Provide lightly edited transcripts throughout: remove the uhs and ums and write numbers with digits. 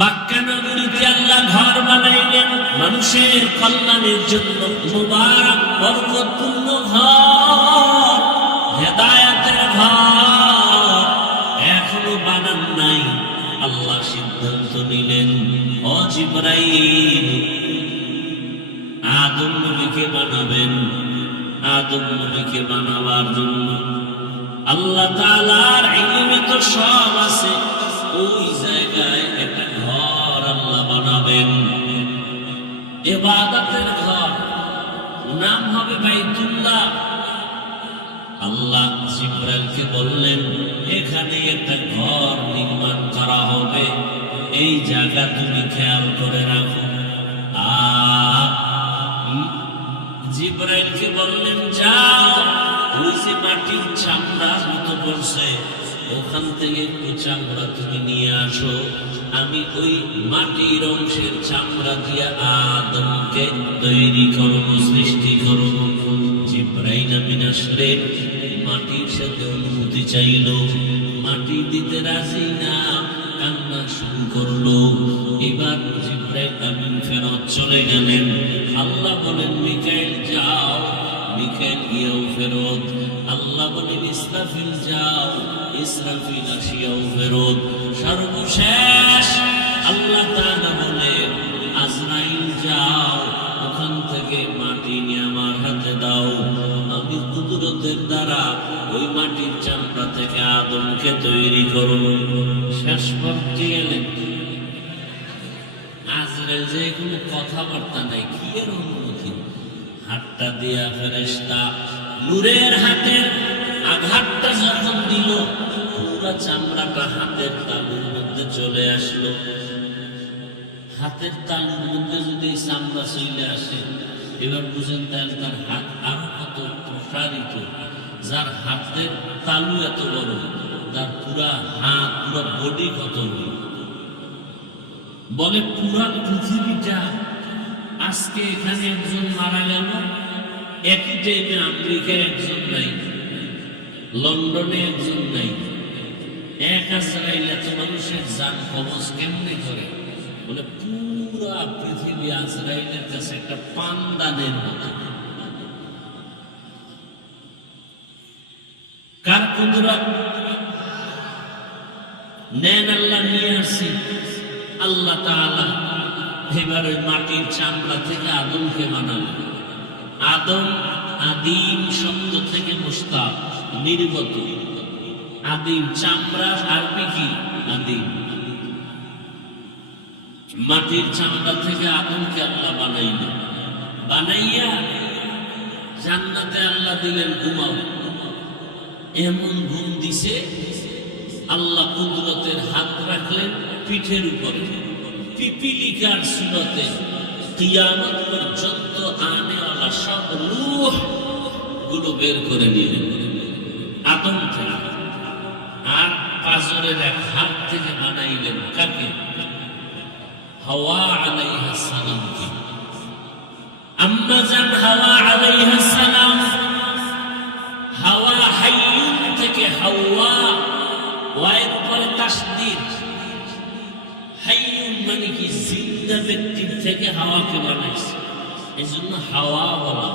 বাক্কা নগরীতে আল্লাহ ঘর বানাইলেন মানুষের কল্যাণের জন্য, মুবারক বরকতপূর্ণ ঘর, হেদায়েতের ঘর। এখনো বানান নাই, আল্লাহ সিদ্ধান্ত নিলেন, ও জিবরাইল আদম নবীকে বানাবেন। আদম নবীকে বানাবার জন্য আল্লাহ তাআলার ইলমে তো সব আছে, ওই জায়গায় একটা ঘর আল্লাহ বানাবেন, ইবাদতের ঘর, নাম হবে বাইতুল্লাহ। আল্লাহ জিবরাইলকে বললেন, এখানে একটা ঘর নির্মাণ করা হবে, এই জায়গা তুমি খেয়াল করে রাখো। জিবরাইলকে বললেন, যাও ওই যে মাটির চামড়ার মতো করছে, ওখান থেকে একটু চামড়া তুমি নিয়ে আসো, আমি ওই মাটির অংশের চামড়া দিয়ে আদমকে তৈরি করব, সৃষ্টি করব। জিবরাইল আমিন আসলেন, মাটির সাথে অনুমতি চাইল, মাটি দিতে রাজি না, কান্না শুরু করলো। এবার জিবরাইল আমিন ফেরত চলে গেলেন। আল্লাহ বলেন, মিকাইল যাও, মিকাইল গিয়েও ফেরত। আল্লাহ বলেন, ইসরাফিল যাও, ইসরাফিল আসিয়াও ফেরত। সর্বশেষ আল্লাহ তাআলা বলেন, আজরাইল যাও, ওখান থেকে মাটি নিয়ে আমার হাতে দাও, আমি কুদরতের দ্বারা ওই মাটির চামড়া থেকে আদমকে তৈরি করব। শেষ পর্যায়ে এলেন আজরাইল, যে কোনো কথাবার্তা নাই, কি এর অনুমতি? হাতটা দিয়া ফেরেশতা নূরের হাতের আঘাতটা যখন দিল, পুরো চামড়াটা হাতের তালুর মধ্যে চলে আসলো। হাতের তালুর মধ্যে যদি চামড়া চলে আসে, এবার বুঝেন তার হাত আরো কত প্রসারিত। যার হাতের তালু এত বড়, তার পুরা হাত, পুরো বডি কত বড়। বলে পুরা পৃথিবীটা, আজকে এখানে একজন মারা গেল, একই টাইমে আমেরিকায় একজন নাই, লন্ডনে একজন নাই। এক আজরাইল এত মানুষের জান কবজ কেমনে করে? বলে পুরা পৃথিবী আজরাইলের কাছে একটা পানদানের মতো। কার কুদরত? নেন আল্লাহ, নিয়ে আসি আল্লাহ তাআলা। এবার ওই মাটির চামড়া থেকে আদমকে বানালেন। আদম আদিম শব্দ থেকে মুশতাক, নির্গত। আদিম চামড়া আরবি কি? আদিম। মাটির চামড়া থেকে আদমকে আল্লাহ বানাইলেন। বানাইয়া জান্নাতে আল্লাহ দিলেন, ঘুমাও। এমন ঘুম দিছে, আল্লাহ কুদরতের হাত রাখলেন পিঠের উপরে, পিপিলিকার সুরতে কিয়ামত পর্যন্ত আনেওয়ালা সব রূহ গুলো বের করে নিলেন আদম থেকে। আর পাজরের এক হাত থেকে বানাইলেন কাকে? হাওয়া আলাইহিস সালামকে। আম্মা জান হাওয়া আলাইহিস সালাম, হাওয়া হাইয়ুন থেকে হাওয়া, ওয়ায়ের উপরে তাসদীদ, হাইয়ুন মানে কি? জিন্দা ব্যক্তির থেকে হাওয়াকে বানাইছে, এই জন্য হাওয়া বলা।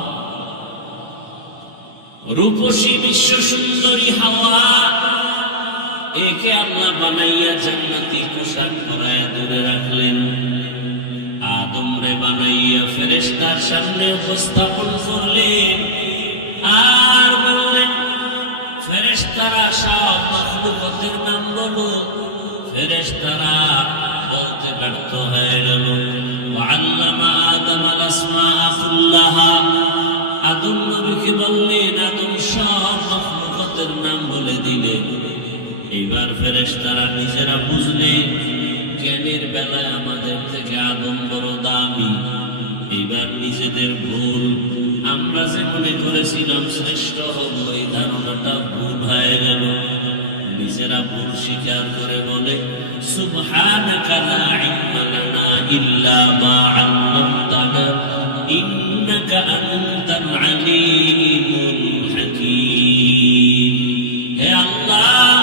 রূপসী বিশ্ব সুন্দরী হাওয়া, একে আল্লাহ বানাইয়া জান্নাতি পোশাক পরায়া দূরে রাখলেন। আদম রে বানাইয়া ফেরেশতার সামনে উপস্থাপন করলেন, আর বললেন, ফেরেশতারা সব মাখলুকাতের নাম বলো। ফেরেশতারা বলতে ব্যর্থ হয়ে গেল। ওয়াল্লামা আদম আল আসমাআ কুল্লাহা, আদম নবীকে বললেন, আদম সব মাখলুকাতের নাম বলে দিলেন। এইবার ফেরেশতারা নিজেরা বুঝলেন, জ্ঞানের বেলায় আমাদের থেকে আদম বড় দামি। এইবার নিজেদের ভুল, আমরা যে মনে করেছিলাম শ্রেষ্ঠ হব, এই ধারণাটা ভুল হয়ে গেল। নিজেরা ভুল স্বীকার করে বলে, সুবহানাকা লা ইলমা লানা ইল্লা মা আল্লামতানা ইন্নাকা আনতাল আলীমুল হাকীম। হে আল্লাহ,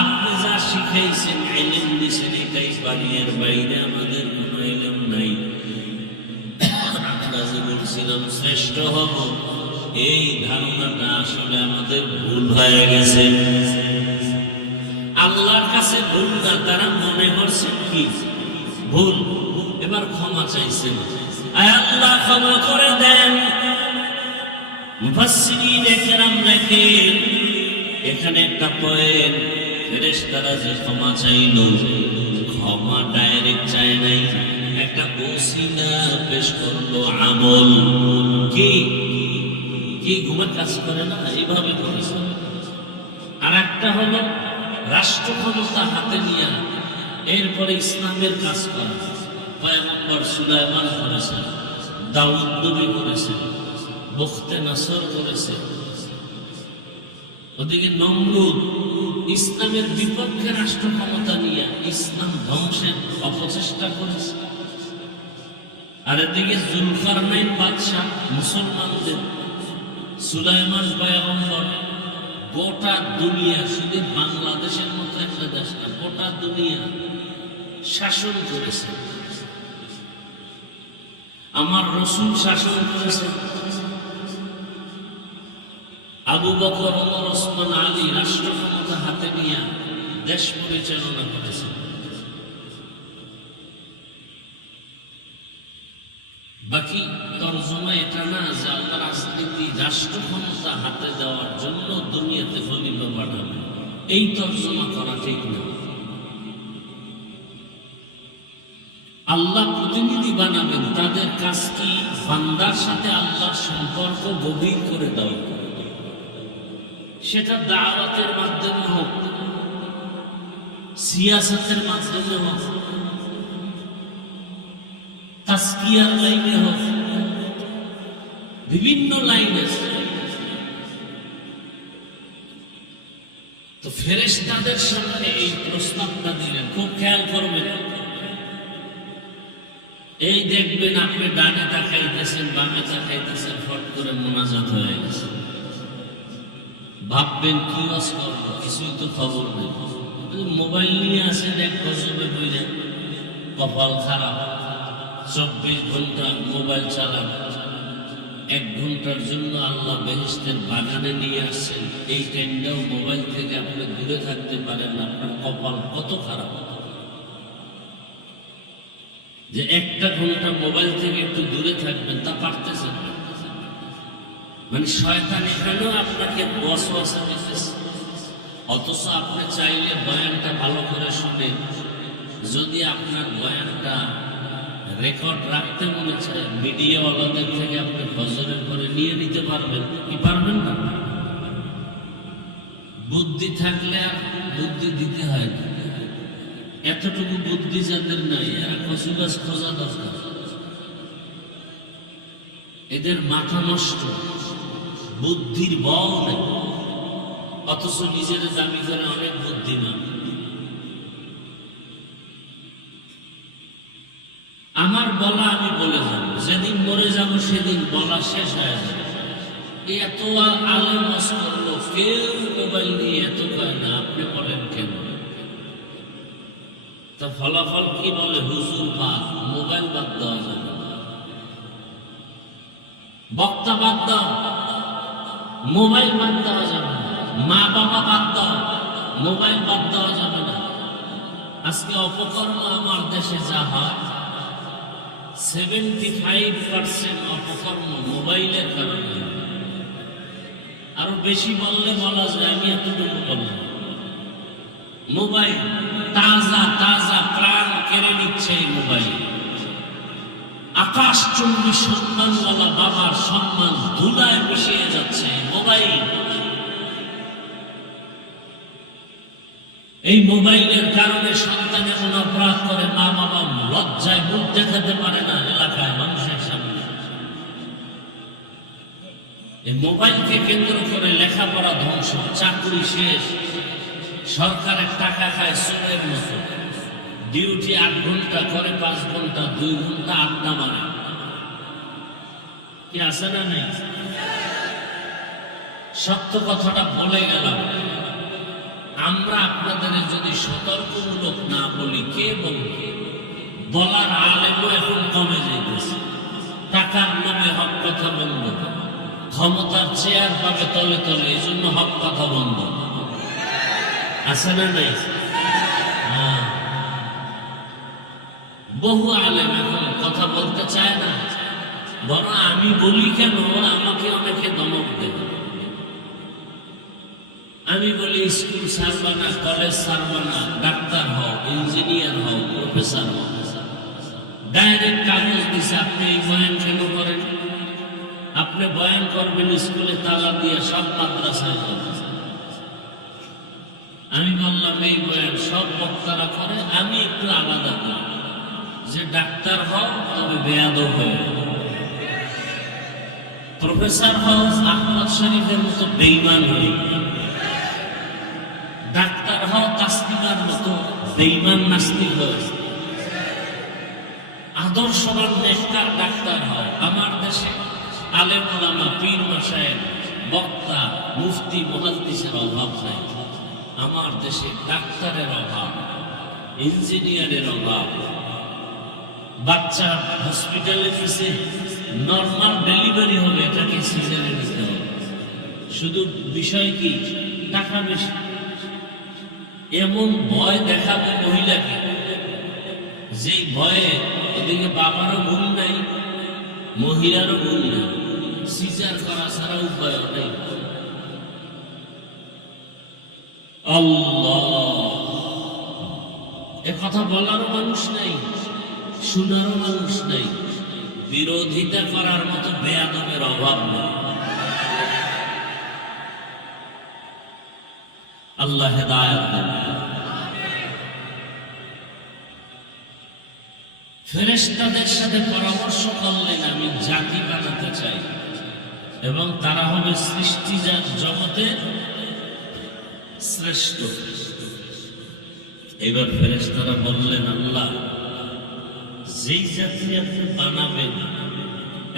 আপনি যা শিখাইছেন, ইলম দিয়েছেন, এটাই বাড়িয়ে বাইরে আমাদের কোনো ইলম নাই। আমরা যে বলছিলাম শ্রেষ্ঠ হব, এই ধারণাটা আসলে আমাদের ভুল হয়ে গেছে। আল্লাহর কাছে ভুল না, তারা মনে করছে কি ভুল, এবার ক্ষমা চাইছেন, আয় আল্লাহ ক্ষমা করে দেন। মুফাসসিরিনে কেরাম দেখেন এখানে একটা পয়েন্ট, ফেরেশতারা যে ক্ষমা চাইল, ক্ষমা ডাইরেক্ট চায় নাই, একটা ওসিলা পেশ করলো, আমল। কি কি ঘুমের কাজ করে না, এইভাবে করেছে। আর একটা হলো রাষ্ট্র ক্ষমতা হাতে নিয়ে এরপরে ইসলামের কাজ করা। পয়গম্বর সুলাইমান করেছেন, দাউদ নবী করেছেন, বখতে নাসর করেছে। ওদিকে নমরুদ ইসলামের বিপক্ষে রাষ্ট্র ক্ষমতা নিয়ে ইসলাম ধ্বংসের অপচেষ্টা করেছে। আর এদিকে জুলকারনাইন বাদশাহ মুসলমানদের, সুলাইমান পয়গম্বর গোটা দুনিয়া, শুধু বাংলাদেশের মতো একটা দেশ না, গোটা দুনিয়া শাসন করেছে। আমার রাসূল শাসন করেছেন। আবু বকর, ওমর, ওসমান, আলী রাষ্ট্র ক্ষমতা হাতে নিয়ে দেশ পরিচালনা করেছেন। বাকি তরজমা এটা না যে আল্লাহ রাজনীতি রাষ্ট্র ক্ষমতা হাতে দেওয়ার জন্য দুনিয়াতে খলিফা পাঠাবে, এই তরজমা করা ঠিক না। আল্লাহ প্রতিনিধি বানাবেন, তাদের কাজ কি বান্দার সাথে আল্লাহর সম্পর্ক গভীর করে দেওয়া। সেটা দাওয়াতের মাধ্যমে হোক, সিয়াসতের মাধ্যমে হোক, তাসকিয়ার লাইনে হোক, বিভিন্ন লাইনে। তো ফেরেশতাদের সামনে এই প্রস্তাবটা দিলেন, খুব খেয়াল করবেন। এই দেখবেন আপনি ডানে তাকাইতেছেন, বামে তাকাইতেছেন, ফট করে মোনাজাত হয়ে গেছে। ভাববেন কি ওয়াজ করবো, কিছুই তো খবর নেই। মোবাইল নিয়ে আসেন, এক গজবে বইলেন, কপাল খারাপ। 24 ঘন্টা মোবাইল চালান, 1 ঘন্টার জন্য আল্লাহ বেহেশতের বাগানে নিয়ে আসছেন, এই টাইমটাও মোবাইল থেকে আপনি দূরে থাকতে পারেন না। আপনার কপাল কত খারাপ যে 1টা ঘন্টা মোবাইল থেকে একটু দূরে থাকবেন, তা পারতেছেন না। মানে শয়তান এখানেও আপনাকে ওয়াসওয়াসা দিতেছে, অথচ আপনি চাইলে বয়ানটা ভালো করে শুনেন। যদি আপনার বয়ানটা রেকর্ড রাখতে মনে চায়, মিডিয়াওয়ালাদের থেকে আপনি ফজরের পরে নিয়ে নিতে পারবেন কি পারবেন না? বুদ্ধি থাকলে আর বুদ্ধি দিতে হয় না। এতটুকু বুদ্ধি যাদের নাই, এরা কচুগাছ খোঁজা দরকার। এদের মাথা নষ্ট, বুদ্ধির বল নেই, অথচ নিজের দাবি করে অনেক বুদ্ধিমান। আমার বলা আমি বলে যাব, যেদিন মরে যাব সেদিন বলা শেষ হয়ে যাবে। এত আলেম ওয়াজ করলো, কেউ মোবাইল নিয়ে এত কয় না, আপনি বলেন কেন? তা ফলাফল কি বলে? হুজুর বাদ, মোবাইল বাদ দেওয়া যাবে না, বক্তা বাদ দাও, মোবাইল বাদ দেওয়া যাবে না, মা বাবা বাদ দাও, মোবাইল বাদ দেওয়া যাবে না। আজকে অপকর্ম আমার দেশে যা হয়, 75% অপকর্ম মোবাইলের কারণে। আরো বেশি বললে বলা যায়, আমি এতটুকু বললাম। মোবাইল তাজা তাজা প্রাণ কেড়ে নিচ্ছে এই মোবাইল। আকাশচুম্বী সম্মানওয়ালা বাবার সম্মান ধুলায় মিশিয়ে যাচ্ছে মোবাইল। এই মোবাইলের কারণে সন্তান এমন অপরাধ করে, মা বাবা লজ্জায় মুখ দেখাতে পারে না এলাকায় মানুষের সামনে। এই মোবাইলকে কেন্দ্র করে লেখাপড়া ধ্বংস, চাকরি শেষ, সরকারের টাকা খায় চোরের মতো। ডিউটি 8 ঘন্টা করে, 5 ঘন্টা, 2 ঘন্টা আড্ডা মারে। কি আছে না নেই? সত্য কথাটা বলে গেলাম। আমরা আপনাদের যদি সতর্কমূলক না বলি, কে বলবে? বলার আলেমও এখন কমে যাইতেছে। টাকার লোভে হক কথা বন্ধ, ক্ষমতার চেয়ার পাবে তলে তলে, এই জন্য হক কথা বন্ধ। আছে না নাই? বহু আলেম এখন কথা বলতে চায় না, বরং আমি বলি কেন আমাকে অনেকে ধমক দেবে। আমি বলি স্কুল ছাড়বা না, কলেজ ছাড়বা না, ডাক্তার হও, ইঞ্জিনিয়ার হও, প্রফেসর হও। ডাইরেক্ট কাগজ দিছে, আপনি এই বয়ান কেন করেন? আপনি বয়ান করবেন স্কুলে তালা দিয়ে, সব মাদ্রাসায় যাবেন। আমি বললাম এই বয়ান সব বক্তারা করে, আমি একটু আলাদা করি, যে ডাক্তার হও তবে বেয়াদব হয়ে, প্রফেসর হও আহমদ শরীফের মতো বেঈমান হয়ে, ডাক্তার হও তাসলিমার মতো বেঈমান নাস্তিক হয়ে, আদর্শবান নেককার ডাক্তার হয়। আমার দেশে আলেম ওলামা, পীর মাশায়েখ, বক্তা, মুফতি, মুহাদ্দিসের অভাব নাই। আমার দেশে ডাক্তারের অভাব, ইঞ্জিনিয়ারের অভাব। বাচ্চা হসপিটালে গেছে, নর্মাল ডেলিভারি হবে, এটাকে সিজারে নিতে হবে। শুধু বিষয় কি? টাকা বেশি। এমন ভয় দেখাবে মহিলাকে, যেই ভয়ে এদিকে বাবারও ভুল নাই, মহিলারও ভুল নাই, সিজার করা ছাড়া উপায় নেই। আল্লাহ, এ কথা বলারও মানুষ নাই, শোনারও মানুষ নাই, বিরোধিতা করার মতো বেয়াদবের অভাব নেই। আল্লাহ হেদায়েত দেন। ফেরেশতাদের সাথে পরামর্শ করলেন, আমি জাতি বানাতে চাই এবং তারা হবে সৃষ্টি জগতে শ্রেষ্ঠ। এবার ফেরেশতারা বললেন, আল্লাহ যেই জাতি আপনি বানাবেন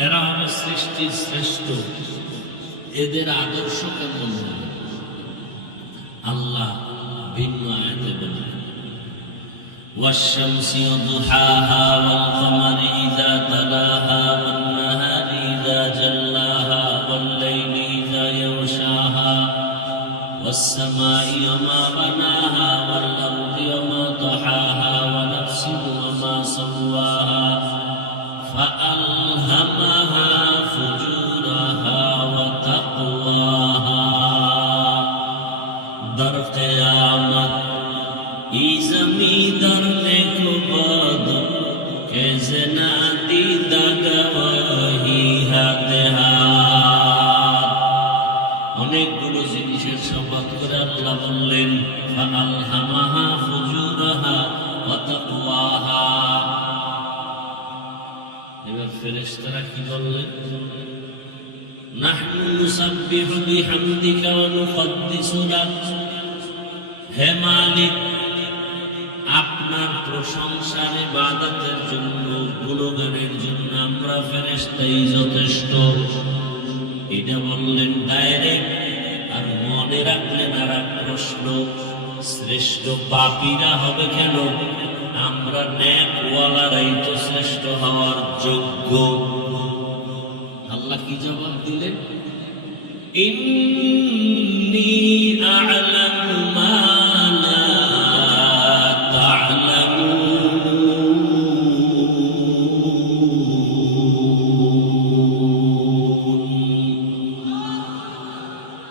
এরা হবে সৃষ্টির শ্রেষ্ঠ, এদের আদর্শ কেমন হবে? আল্লাহ ভিন্ন আয়াতে বলেন, والشمس وضحاها والقمر إذا تلاها والنهار إذا جلاها والليل إذا يغشاها والسماء وما بناها والأرض وما طحاها ونفس وما سواها فألهمها فجورها وتقواها در قیامت ای زمین در نیکو باد که زنادی دگواهی হাতেহাত। অনেকগুলো জিনিসের শপথ করে আল্লাহ বললেন, ফাআলহামাহা ফুজুরাহা ওয়া তাকওয়াহা। এবার ফেরেশতারা কি বললেন? নাহনু নুসাব্বিহু বিহামদিকা ওয়া নুকদ্দিসু লাক। হে মালিক, আপনার প্রশংসার ইবাদতের জন্য, গুণগানের জন্য আমরা ফেরেশতাই যথেষ্ট। এটা বললেন ডাইরেক্ট। আর মনে রাখলেন আর এক প্রশ্ন, শ্রেষ্ঠ পাপীরা হবে কেন? আমরা নেকওয়ালারাই তো শ্রেষ্ঠ হওয়ার যোগ্য। আল্লাহ কি জবাব দিলেন? ইন্নী আ'লামু মা লা তা'লামুন।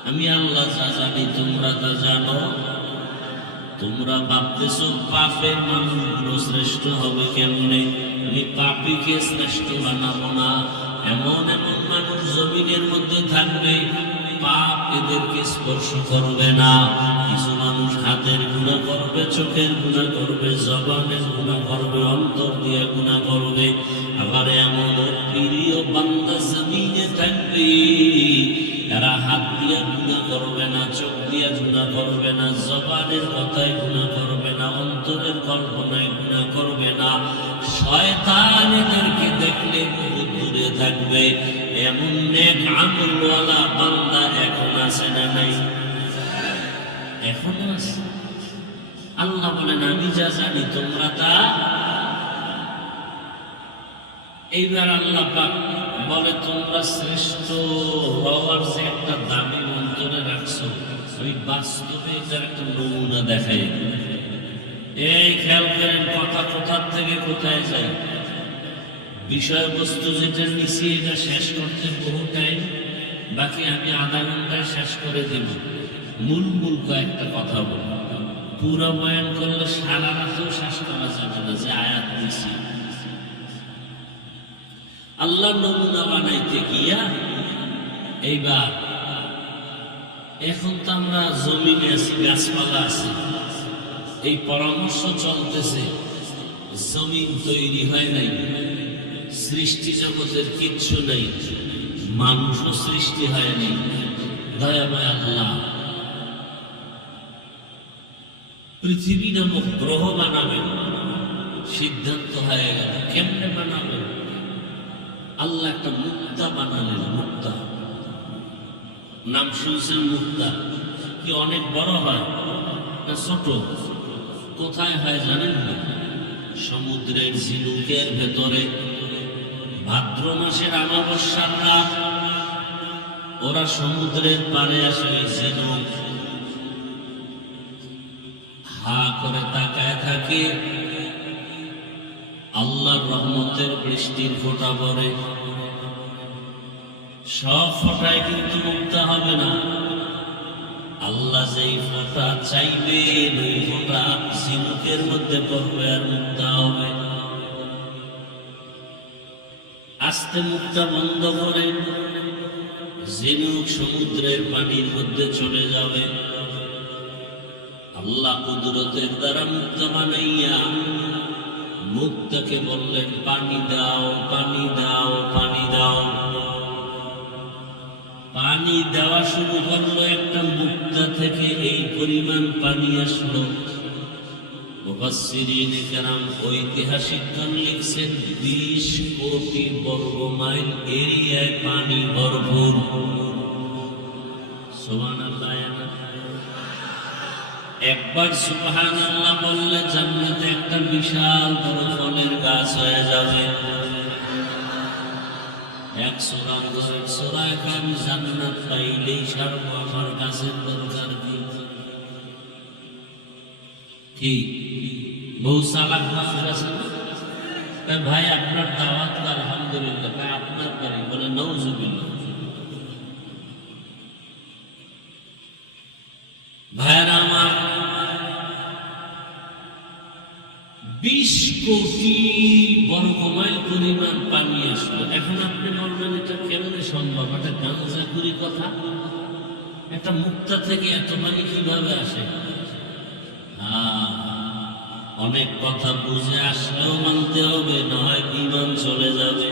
আমি আল্লাহ যা জানি তোমরা তা জানো। তোমরা ভাবতেছো পাপের মানুষগুলো শ্রেষ্ঠ হবে কেমনে? আমি পাপীকে শ্রেষ্ঠ বানাবো না। এমন এমন মানুষ জমিনের মধ্যে থাকবে, পাপ এদেরকে স্পর্শ করবে না। কিছু মানুষ হাতের গুনাহ করবে, চোখের গুনাহ করবে, জবানের গুনাহ করবে, অন্তর দিয়ে গুনাহ করবে। আবার এমন প্রিয় বান্দা জমিনে থাকবে, এরা হাত দিয়ে গুনাহ করবে না, চোখ দিয়ে গুনাহ করবে না, জবানের কথায় গুনাহ করবে না, অন্তরের কল্পনায় গুনাহ করবে না। শয়তান এদেরকে দেখলে বহুত দূরে থাকবে। এমন নেক আমলওয়ালা বান্দা এখন আছে না নাই? এখনো আছে। আল্লাহ বলেন, আমি যা জানি তোমরা তা এইবার আল্লাহ পাক বলে তোমরা শ্রেষ্ঠ হওয়ার যে একটা দামি অন্তরে রাখছো, ওই বাস্তবে এটার একটা নমুনা দেখাই। এই খেয়াল করেন, কথা কোথার থেকে কোথায় যায়। বিষয়বস্তু যেটা নিচ্ছি এটা শেষ করতে বহু টাইম, বাকি আমি আধা ঘন্টায় শেষ করে দেব। মূল কয়েকটা কথা বলব। পুরো বয়ান করলে সারা রাতেও শেষ করা যাবে না যে আয়াত দিছি। আল্লাহ নমুনা বানাইতে গিয়া এইবার এখন তো আমরা জমিনে আছি, গাছপালা আছে, এই পরামর্শ চলতেছে। জমিন তৈরি হয় নাই, সৃষ্টি জগতের কিচ্ছু নাই, মানুষও সৃষ্টি হয়নি। দয়াময় আল্লাহ পৃথিবী নামক গ্রহ বানাবেন, সিদ্ধান্ত হয়ে গেল। কেমনে বানাবেন? আল্লাহ একটা মুক্তা বানালেন। মুক্তা নাম শুনছেন? মুক্তা কি অনেক বড় হয় না ছোট? কোথায় হয় জানেন না? সমুদ্রের ঝিনুকের ভেতরে ভাদ্র মাসের অমাবস্যার রাত ওরা সমুদ্রের পাড়ে আসে, ওই ঝিনুক হা করে তাকায় থাকে। আল্লাহর রহমতের বৃষ্টির ফোঁটা পড়ে, সব ফোঁটায় কিন্তু মুক্তা হবে না। আল্লাহ যেই ফোঁটা চাইবেন ওই ফোঁটা ঝিনুকের মধ্যে পড়বে আর মুক্তা হবে। আস্তে মুক্তা বন্ধ করে ঝিনুক সমুদ্রের পানির মধ্যে চলে যাবে। আল্লাহ কুদরতের দ্বারা মুক্তা বানাইয়া মুক্তাকে বললেন পানি দাও, পানি দাও, পানি দাও। পানি দেওয়া শুরু করলো। একটা মুক্তা থেকে এই পরিমাণ পানি আসলো। মুফাসসিরিনে কেরাম ঐতিহাসিকগণ লিখছেন 20 কোটি বর্গ মাইল এরিয়ায় পানি ভরপুর। সুবহানাল্লাহ। একবার সুবহানাল্লাহ বললে জান্নাতে একটা বিশাল বড় ফলের গাছ হয়ে যাবে। এক সোরা ঘরের সোরায় আমি জান্নাত পাইলেই সারব, আমার গাছের দরকার কি? বহু চালাক মানুষ আছে না, ভাই আপনার দাওয়াত আলহামদুলিল্লাহ, ভাই আপনার বাড়ি বলে নাউজুবিল্লাহ। ভাইরা আমার, 20 কোটি বর্গ মাইল পরিমাণ পানি আসলো। এখন আপনি বলবেন এটা কেমনে সম্ভব? এটা গাঁজাখুরি কথা। একটা মুক্তা থেকে এত পানি কিভাবে আসে? অনেক কথা বুঝে আসলেও মানতে হবে, না হয় বিমান চলে যাবে।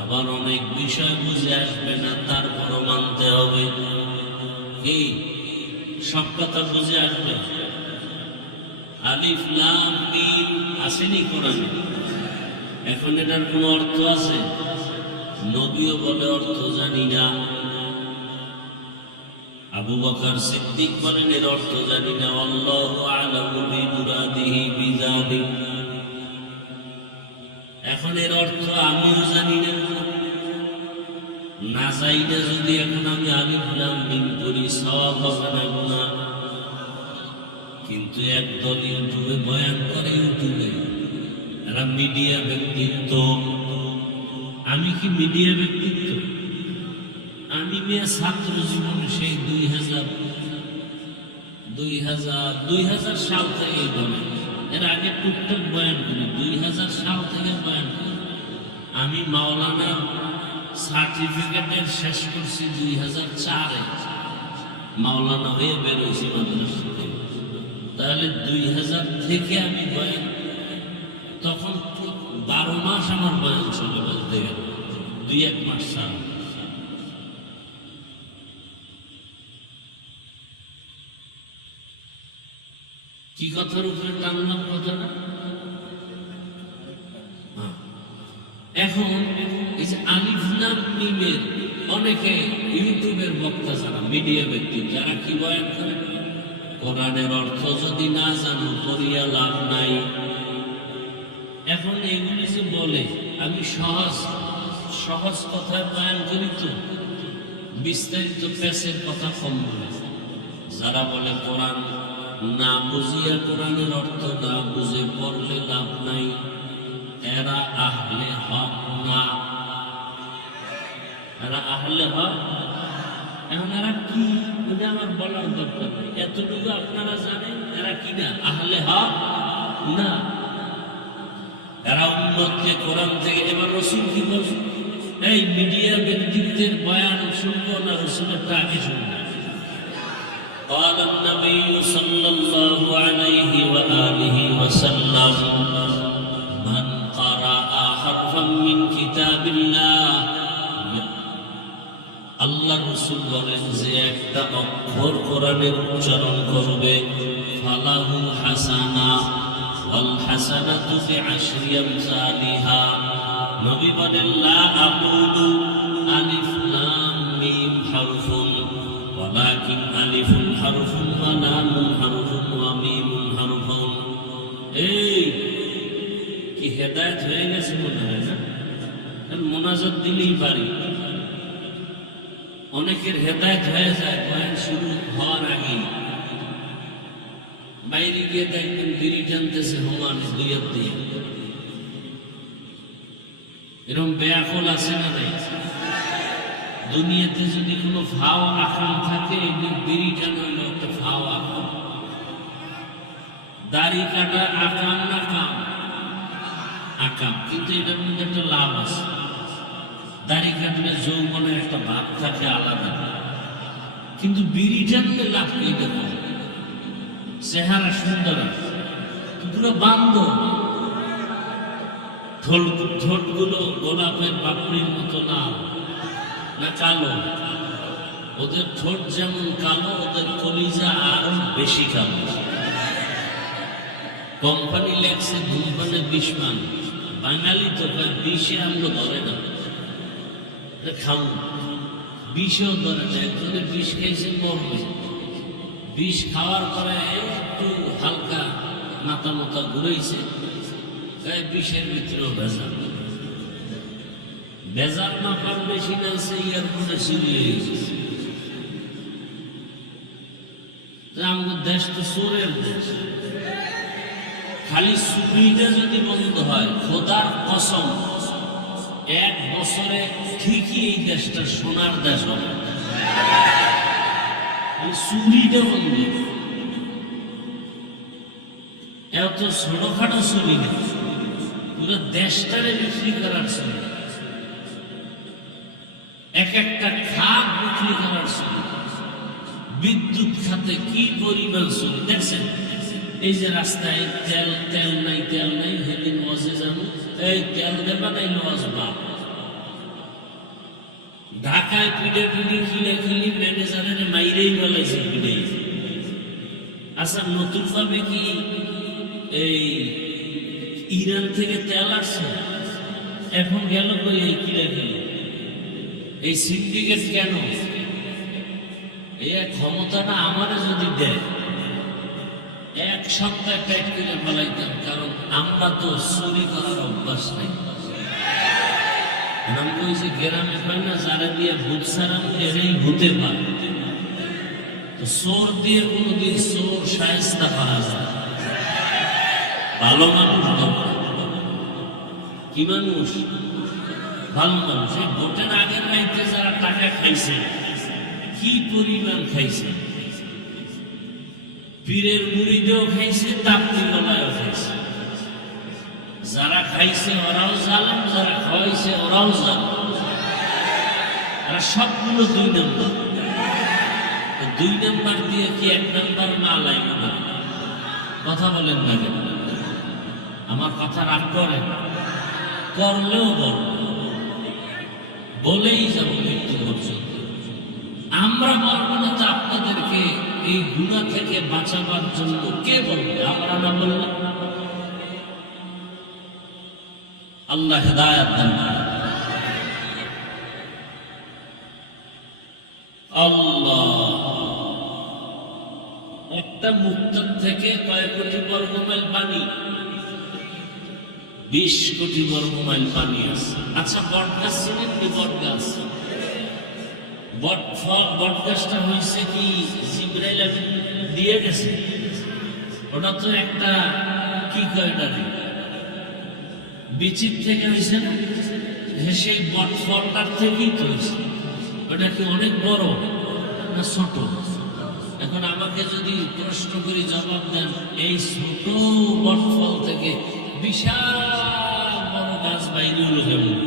আবার অনেক বিষয় বুঝে আসবে না, তারপরও মানতে হবে। কি সব কথা বুঝে আসবে? আলিফ লাম মিম আসেনি কোরআনে? এখন এটার কোনো অর্থ আছে? নবীও বলে অর্থ জানি না। আবু বকর সিদ্দিক বলেন এর অর্থ জানি না। আল্লাহু আ'লামু বিমুরাদিহি বিযালিক। এখন এর অর্থ আমিও জানি না। না জানি যদি এখন আমি আলিফ লাম মিম পড়ি, সওয়াব হবে না গুনাহ। কিন্তু একদল ইউটিউবে বয়ান করে, ইউটিউবে এরা মিডিয়া ব্যক্তিত্ব। আমি কি মিডিয়া ব্যক্তিত্ব? আমি মেয়ে ছাত্র জীবনে সেই 2000 সাল থেকে বলে, এর আগে টুকটাক বয়ান করি। 2000 সাল থেকে বয়ান করি। আমি মাওলানা সার্টিফিকেটের শেষ করছি 2004-এ, মাওলানা হয়ে বেরোইছি মাদ্রাসা থেকে। তাহলে 2000 থেকে আমি বয়ান, তখন 12 মাস আমার বয়ান চলে, বলতে গেলে 2-1 মাস ছাড়া। কি কথার উপরে টানলাম কথাটা? এখন এই যে আলিফ লাম মিমের অনেকে ইউটিউবের বক্তা যারা মিডিয়া ব্যক্তি, যারা কি বয়ান করে, কোরআনের অর্থ যদি না জানো করিয়া লাভ নাই। এখন এগুলি যে বলে, আমি সহজ সহজ কথায় বয়ান করি, তো বিস্তারিত প্যাসের কথা কম বলে। যারা বলে কোরআন না বুঝিয়া কোরআনের অর্থ না বুঝে পড়লে লাভ নাই, এরা আহলে হক না। এরা আহলে হক। এখন এরা কি, এটা আমার বলার দরকার নেই, এতটুকু আপনারা জানেন এরা কি না, আহলে হক না। এরা উম্মতকে কোরআন থেকে, এবার রাসূল কি বলছে, এই মিডিয়া ব্যক্তিত্বের বয়ান শুনবো না রাসূলেরটা আগে শুনবো? قال النبي صلى الله عليه وآله وسلم من قرأ حرفا من كتاب الله, আল্লাহ রাসূল বলেন যে একটা অক্ষর কোরআনের উচ্চারণ করবে, ফালাহু হাসানা ওয়াল হাসানাতু বিআশরি আমসালিহা। নবী বলেন লা আকুলু আলিফ লাম মিম হারফুন ওয়ালাকিন আলিফুন হারফুন ওয়া লামুন হারফুন ওয়া মিমুন হারফুন। এই কি হেদায়েত হয়ে গেছে মনে হয় না? মোনাজাত দিলেই পারি। অনেকের হেদায়েত হয়ে যায় বয়ান শুরু হওয়ার আগে, বাইরে গিয়ে দেখবেন বিড়ি টানতেছে হওয়ানি দুইয়ার দিয়ে। এরকম বেয়াকল আছে না নাই? দুনিয়াতে যদি কোনো ভাও আকাম থাকে, বিড়ি টানা হইল একটা ভাও আকাম। দাড়ি কাটা আকাম না কাম? আকাম। কিন্তু এটার মধ্যে একটা লাভ আছে, দাড়ি কাটলে যৌবনের একটা ভাব থাকে আলাদা, কিন্তু বিড়ি টানলে লাভ নেই। দেখো চেহারা সুন্দর, পুরো বান্ধব, ঠোঁটগুলো গোলাপের পাপড়ির মতো লাল না কালো? ওদের ঠোঁট যেমন কালো, ওদের কলিজা আরো বেশি কালো। কোম্পানি লেখছে ধূমপানে 20 মান, বাঙালি তো 20-এ আমরা ধরে না, খাও 20-এও ধরে না। একজনে 20 খাইছে মরবে, 20 খাওয়ার পরে একটু হালকা মাথা মাথা ঘুরেছে, 20-এর ভিতরেও ভেজাল। ভেজাল মাপার মেশিন আছে, এয়ারপোর্টে চুরি হয়ে গেছে। আমাদের দেশ তো চোরের দেশ। খালি চুরিটা যদি বন্ধ হয়, খোদার কসম 1 বছরে ঠিকই এই দেশটা সোনার দেশ হবে। চুরিটা বন্ধ, এত ছোটখাটো চুরি না, পুরো দেশটারে বিক্রি করার চুরি, এক একটা খাত বিক্রি করার চুরি। বিদ্যুৎ খাতে কি পরিমাণ চুরি দেখছেন? এই যে রাস্তায় তেল নাই, সেদিন ওয়াজে যাবো, এই তেল দেবা নাই লজ বাপ। ঢাকায় পিড়ে খিলি ম্যানেজারের মাইরেই বলেছে পিড়ে। আচ্ছা নতুন ভাবে কি এই ইরান থেকে তেল আসছে? এখন গেল কই এই কিনে খেলে? এই সিন্ডিকেট কেন? এই ক্ষমতাটা আমারে যদি দেয়, 1 সপ্তাহ প্যাক করে ফেলাইতাম, কারণ আমরা তো চুরি করার অভ্যাস নাই। আমরা ওই যে গ্রামে পাই না, যারা দিয়ে ভূত সারাম, এরাই ভূতে পান। তো চোর দিয়ে কোনোদিন চোর শায়েস্তা করা যায়? ভালো মানুষ দরকার। কি মানুষ? ভালো মানুষ। এই ভোটের আগের রাইতে যারা টাকা খাইছে, কি পরিমাণ খাইছে, পীরের মুরিদেও খাইছে, তাপ্তি গলায়ও খাইছে। যারা খাইছে ওরাও জালেম, যারা খাওয়াইছে ওরাও জালেম। এরা সবগুলো 2 নম্বর। 2 নম্বর দিয়ে কি 1 নম্বর না লাগবে না? কথা বলেন না কেন? আমার কথা রাগ করে? করলেও বলেই যাবো মৃত্যু পর্যন্ত। আমরা বলবো না তো আপনাদেরকে এই গুনাহ থেকে বাঁচাবার জন্য কে বলবে? আমরা না বললে? আল্লাহ হেদায়েত দান করেন। আল্লাহ একটা মুক্তার থেকে কয়েক কোটি বর্গ মাইল পানি, 20 কোটি বর্গ মাইল পানি আছে। আচ্ছা, বট গাছ ছিলেন কি? বট গাছ, বট গাছটা হয়েছে কি জিবরাইল দিয়ে গেছে? ওটা তো একটা কি কয় না, বিচির থেকে হয়েছে না? সেই বট ফলটার থেকেই তো হয়েছে। ওটা কি অনেক বড় না ছোট? এখন আমাকে যদি প্রশ্ন করি, জবাব দেন, এই ছোট বট ফল থেকে বিশাল বড় গাছ বাইরে হলো কেমন?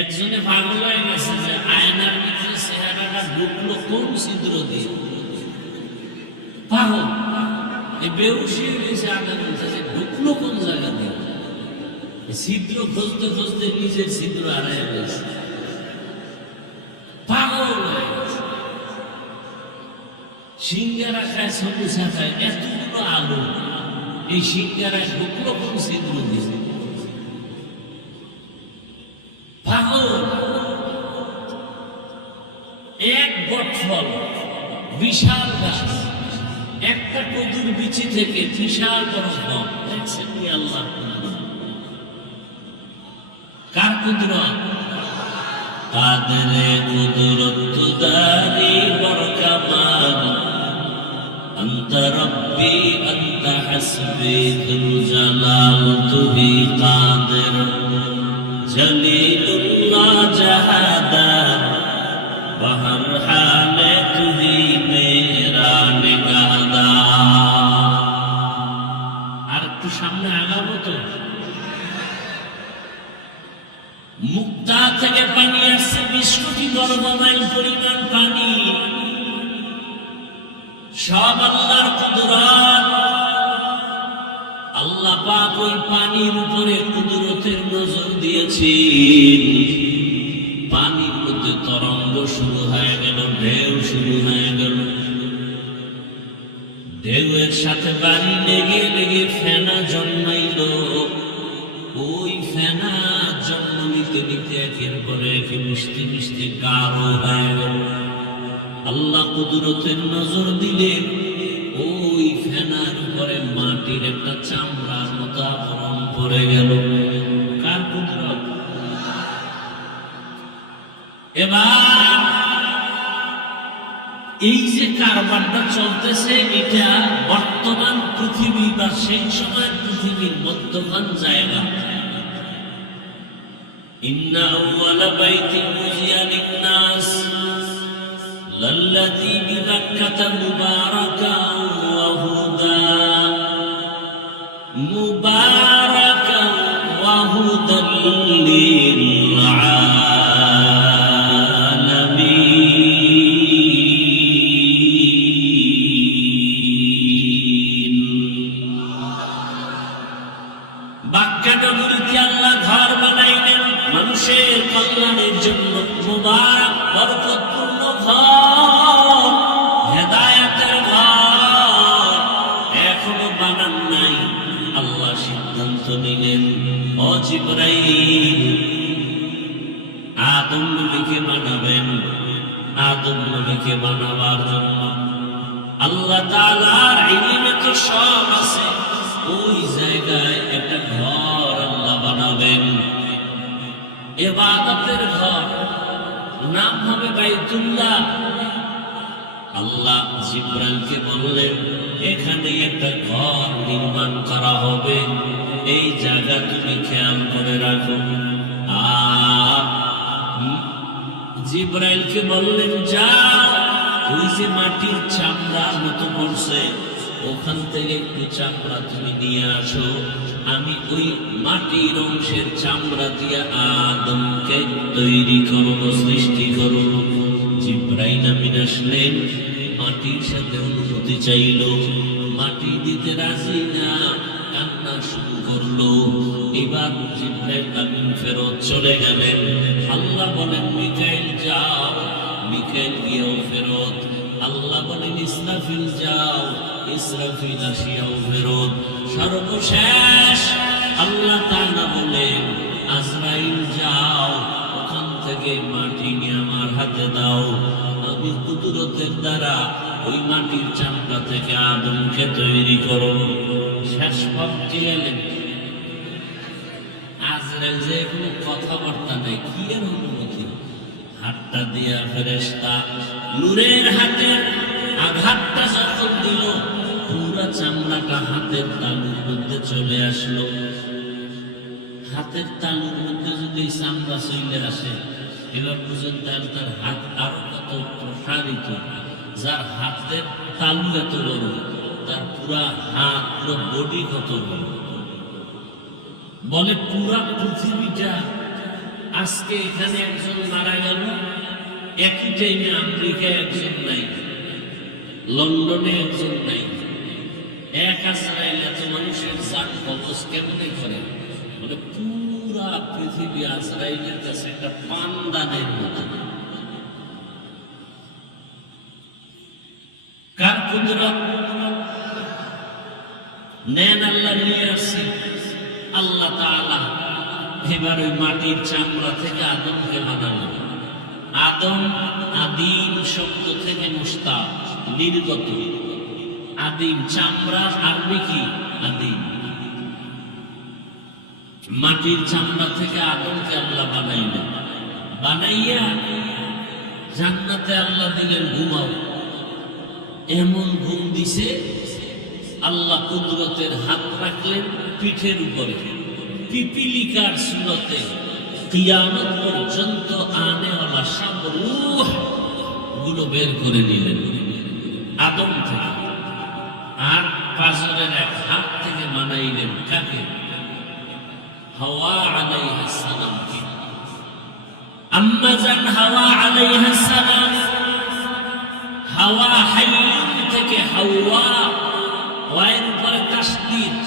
একজনে পাগল হয়ে গেছে যে আয়নার ভিতরে চেহারাটা ঢুকলো কোন ছিদ্র দিয়ে। পাগল, এই বেউসি হয়েছে, আগে বলছে যে ঢুকলো কোন জায়গা দিয়ে। ছিদ্র খুঁজতে খুঁজতে নিজের ছিদ্র হারায় গেছে, পাগল হয়ে গেছে। সিঙ্গারা খায়, সমুচা খায়, এতগুলো আলো, এই সিঙ্গারায় ঢুকলো কোন ছিদ্র দিয়ে? পাগল। এক বট ফল, বিশাল গাছ, একটা কদুর বিচি থেকে বিশাল বড় ফল। দেখছেন কি আল্লাহ? কার কুদরত? কাদের কুদরত দারি বরকামান, আনতা রব্বি আনতা হাসবি যুল জালাল তুহি কাদের, জলিলুল্লাহ জাহাদার বহর হালে তুহি মেরা নিগাহদার। আর একটু সামনে আগাবো তো। মুক্তা থেকে পানি আসছে 20 কোটি বর্গ মাইল পরিমাণ পানি। সব আল্লাহর কুদরত। আল্লাহ পাক ওই পানির উপরে কুদরতের নজর দিয়েছেন। পানির মধ্যে তরঙ্গ শুরু হয়ে গেল, ঢেউ শুরু হয়ে গেল। ঢেউয়ের সাথে পানি লেগে লেগে ফেনা জন্মাইল। ওই ফেনা জন্ম নিতে নিতে একের পরে একে মিশতে মিশতে গাঢ় হয়ে গেল। আল্লাহ কুদরতের নজর দিলেন, ওই ফেনার উপরে মাটির একটা চামড়ার মতো আবরণ পড়ে গেল। কার কুদরত? এবার এই যে কারবারটা চলতেছে, এটা বর্তমান পৃথিবী বা সেই সময়ের পৃথিবীর মধ্যখান জায়গা। ইন্না আউওয়ালা বাইতিন উযিয়া লিন-নাস লাল্লাযী বিবাক্কাতা মুবারাকান ওয়া হুদা, মুবারাকান ওয়া হুদাল লিল-আলামিন। বাক্কা নগরীতে আল্লাহ ঘর বানাইলেন মানুষের কল্যাণের জন্য, মুবারক বরকতপূর্ণ ঘর, হেদায়েতের ঘর। এখনো বানান নাই। আল্লাহ সিদ্ধান্ত নিলেন, ও জিবরাইল, আদম নবীকে বানাবেন। আদম নবীকে বানাবার জন্য আল্লাহ তাআলার ইলমে তো সব আছে। ওই জায়গায় একটা ঘর আল্লাহ বানাবেন, ইবাদতের ঘর, নাম হবে বাইতুল্লাহ। আল্লাহ জিবরাইলকে বললেন, এখানে একটা ঘর নির্মাণ করা হবে, এই জায়গা তুমি খেয়াল করে রাখো। আর জিবরাইলকে বললেন, যাও, ওই যে মাটির চামড়ার মতো পড়ছে, ওখান থেকে একটু চামড়া তুমি নিয়ে আসো। আমি ওই মাটির অংশের চামড়া দিয়ে আদমকে তৈরি করব, সৃষ্টি করব। জিবরাইল আমিন আসলেন, মাটির সাথে অনুমতি চাইল, মাটি দিতে রাজি না, কান্না শুরু করলো। এবার জিবরাইল আমিন ফেরত চলে গেলেন। আল্লাহ বলেন, মিকাইল যাও। মিকাইল গিয়েও ফেরত। আল্লাহ বলেন, ইসরাফিল যাও। ইসরাফিল আসিয়াও ফেরত। সর্বশেষ আল্লাহ তাআলা বলেন, আজরাইল যাও, ওখান থেকে মাটি নিয়ে আমার হাতে দাও। আমি কুদরতের দ্বারা ওই মাটির চামড়া থেকে আদমকে তৈরি করো। শেষ পর্যায়ে গেলেন আজরাইল যে কোনো কথাবার্তা নেই, কি এর অনুমতি? হাতটা দিয়া ফেরেশতা নূরের হাতের আঘাতটা যখন দিল, পুরা চামড়াটা হাতের তালুর মধ্যে চলে আসলো। হাতের তালুর মধ্যে যদি চামড়া চলে আসে, এবার বুঝেন তার হাত আরো কত প্রসারিত। যার হাতের তালু এত বড়, তার পুরা হাত পুরো বডি কত বড়। বলে পুরা পৃথিবীটা আজকে এখানে একজন মারা গেল, একই টাইমে আমেরিকায় একজন নাই, লন্ডনে একজন নাই। এক আজরাইল এত মানুষের জান কবজ কেমনে করে? বলে পুরা পৃথিবী আজরাইলের কাছে একটা পানদানের মতো। কার কুদরত? নেন আল্লাহ নিয়ে আসছি। আল্লাহ তাআলা এবার ওই মাটির চামড়া থেকে আদমকে বানালো। আদম আদিম শব্দ থেকে মুস্তাক, নির্গত। আদিম চামড়া আরবি কি? আদিম। মাটির চামড়া থেকে আদমকে আল্লাহ বানাইলেন। বানাইয়া জান্নাতে আল্লাহ দিলেন ঘুমাও। এমন ঘুম দিছে, আল্লাহ কুদরতের হাত রাখলেন পিঠের উপরে, পিপিলিকার সুরতে কিয়ামত পর্যন্ত আনেওয়ালা সব রূহ গুলো বের করে নিলেন আদম থেকে। আর পাঁজরের এক হাত থেকে বানাইলেন কাকে? হাওয়া আলাইহিস সালামকে। আম্মা জান হাওয়া আলাইহিস সালাম, হাওয়া হাইয়ুন থেকে হাওয়া, ওয়াইন পরে তাসদীদ।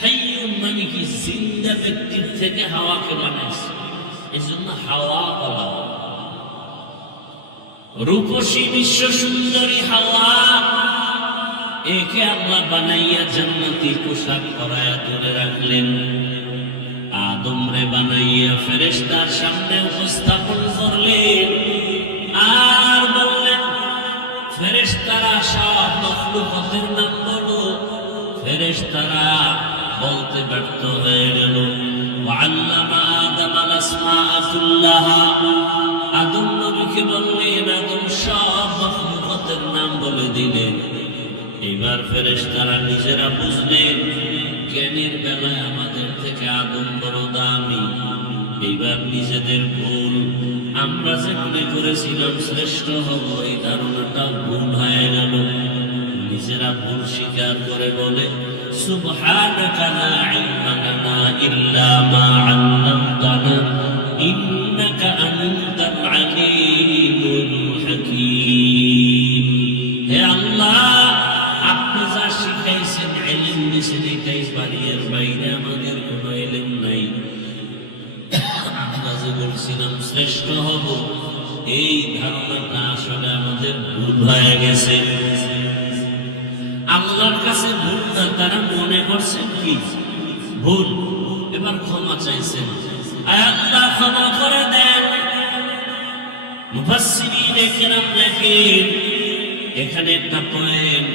হাইয়ুন মানে কি? জিন্দা ব্যক্তির থেকে হাওয়াকে বানাইছে, এজন্য হাওয়া বলা। রূপসী বিশ্ব সুন্দরী হাওয়া, একে আল্লাহ বানাইয়া জান্নাতি পোশাক পরায়া ধরে রাখলেন। আদম রে বানাইয়া ফেরেশতার সামনে উপস্থাপন করলেন আর বললেন, ফেরেশতারা সব মখলুকাতের নাম বলো। ফেরেশতারা বলতে ব্যর্থ হয়ে গেল। ওয়াল্লামা আদমাল আসমাআ কুল্লাহা, আদম নবীকে বললেন, আদম সব মখলুকাতের নাম বলে দিলেন। এবার ফেরেশতারা নিজেরা বুঝলেন জ্ঞানের বেলায় আমাদের থেকে আদম বড় দামি। এইবার নিজেদের ভুল, আমরা যে মনে করেছিলাম শ্রেষ্ঠ হব, এই ধারণাটা ভুল হয়ে গেল। নিজেরা ভুল স্বীকার করে বলে, সুবহানাকা লা ইলমা লানা ইল্লা মা আল্লামতানা ইন্নাকা আনতাল আলিমুল হাকীম। হে আল্লাহ, আপনি যা শিখাইছেন, ইলম দিয়েছেন, এটাই পারি, এর বাইরে আমাদের কোনো ইলম নাই। আমরা যে বলছিলাম শ্রেষ্ঠ হব, এই ধারণাটা আসলে আমাদের ভুল হয়ে গেছে। আল্লাহর কাছে ভুল না, তারা মনে করছেন কি ভুল। এবার ক্ষমা চাইছেন, আয় আল্লাহ ক্ষমা করে দেন। মুফাসসিরিনে কেরাম লেখেন, এখানে একটা পয়েন্ট,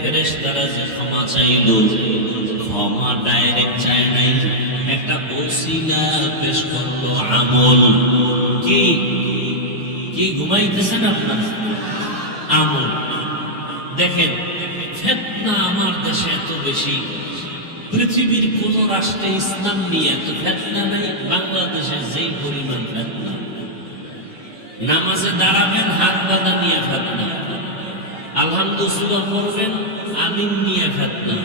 ফেরেশতারা যে ক্ষমা চাইল, ক্ষমা ডাইরেক্ট চায় নাই, একটা ওসিলা পেশ করলো, আমল। কি কি ঘুমাইতেছেন আপনারা? আমল। দেখেন, ফিতনা আমার দেশে এত বেশি, পৃথিবীর কোন রাষ্ট্রে ইসলাম নিয়ে এত ফিতনা নাই। বাংলাদেশে যেই পরিমাণ ফিতনা, নামাজে দাঁড়াবেন হাত বাঁধা নিয়ে ফিতনা, আলহামদুলিল্লাহ পড়বেন আমিন নিয়ে ফিতনা,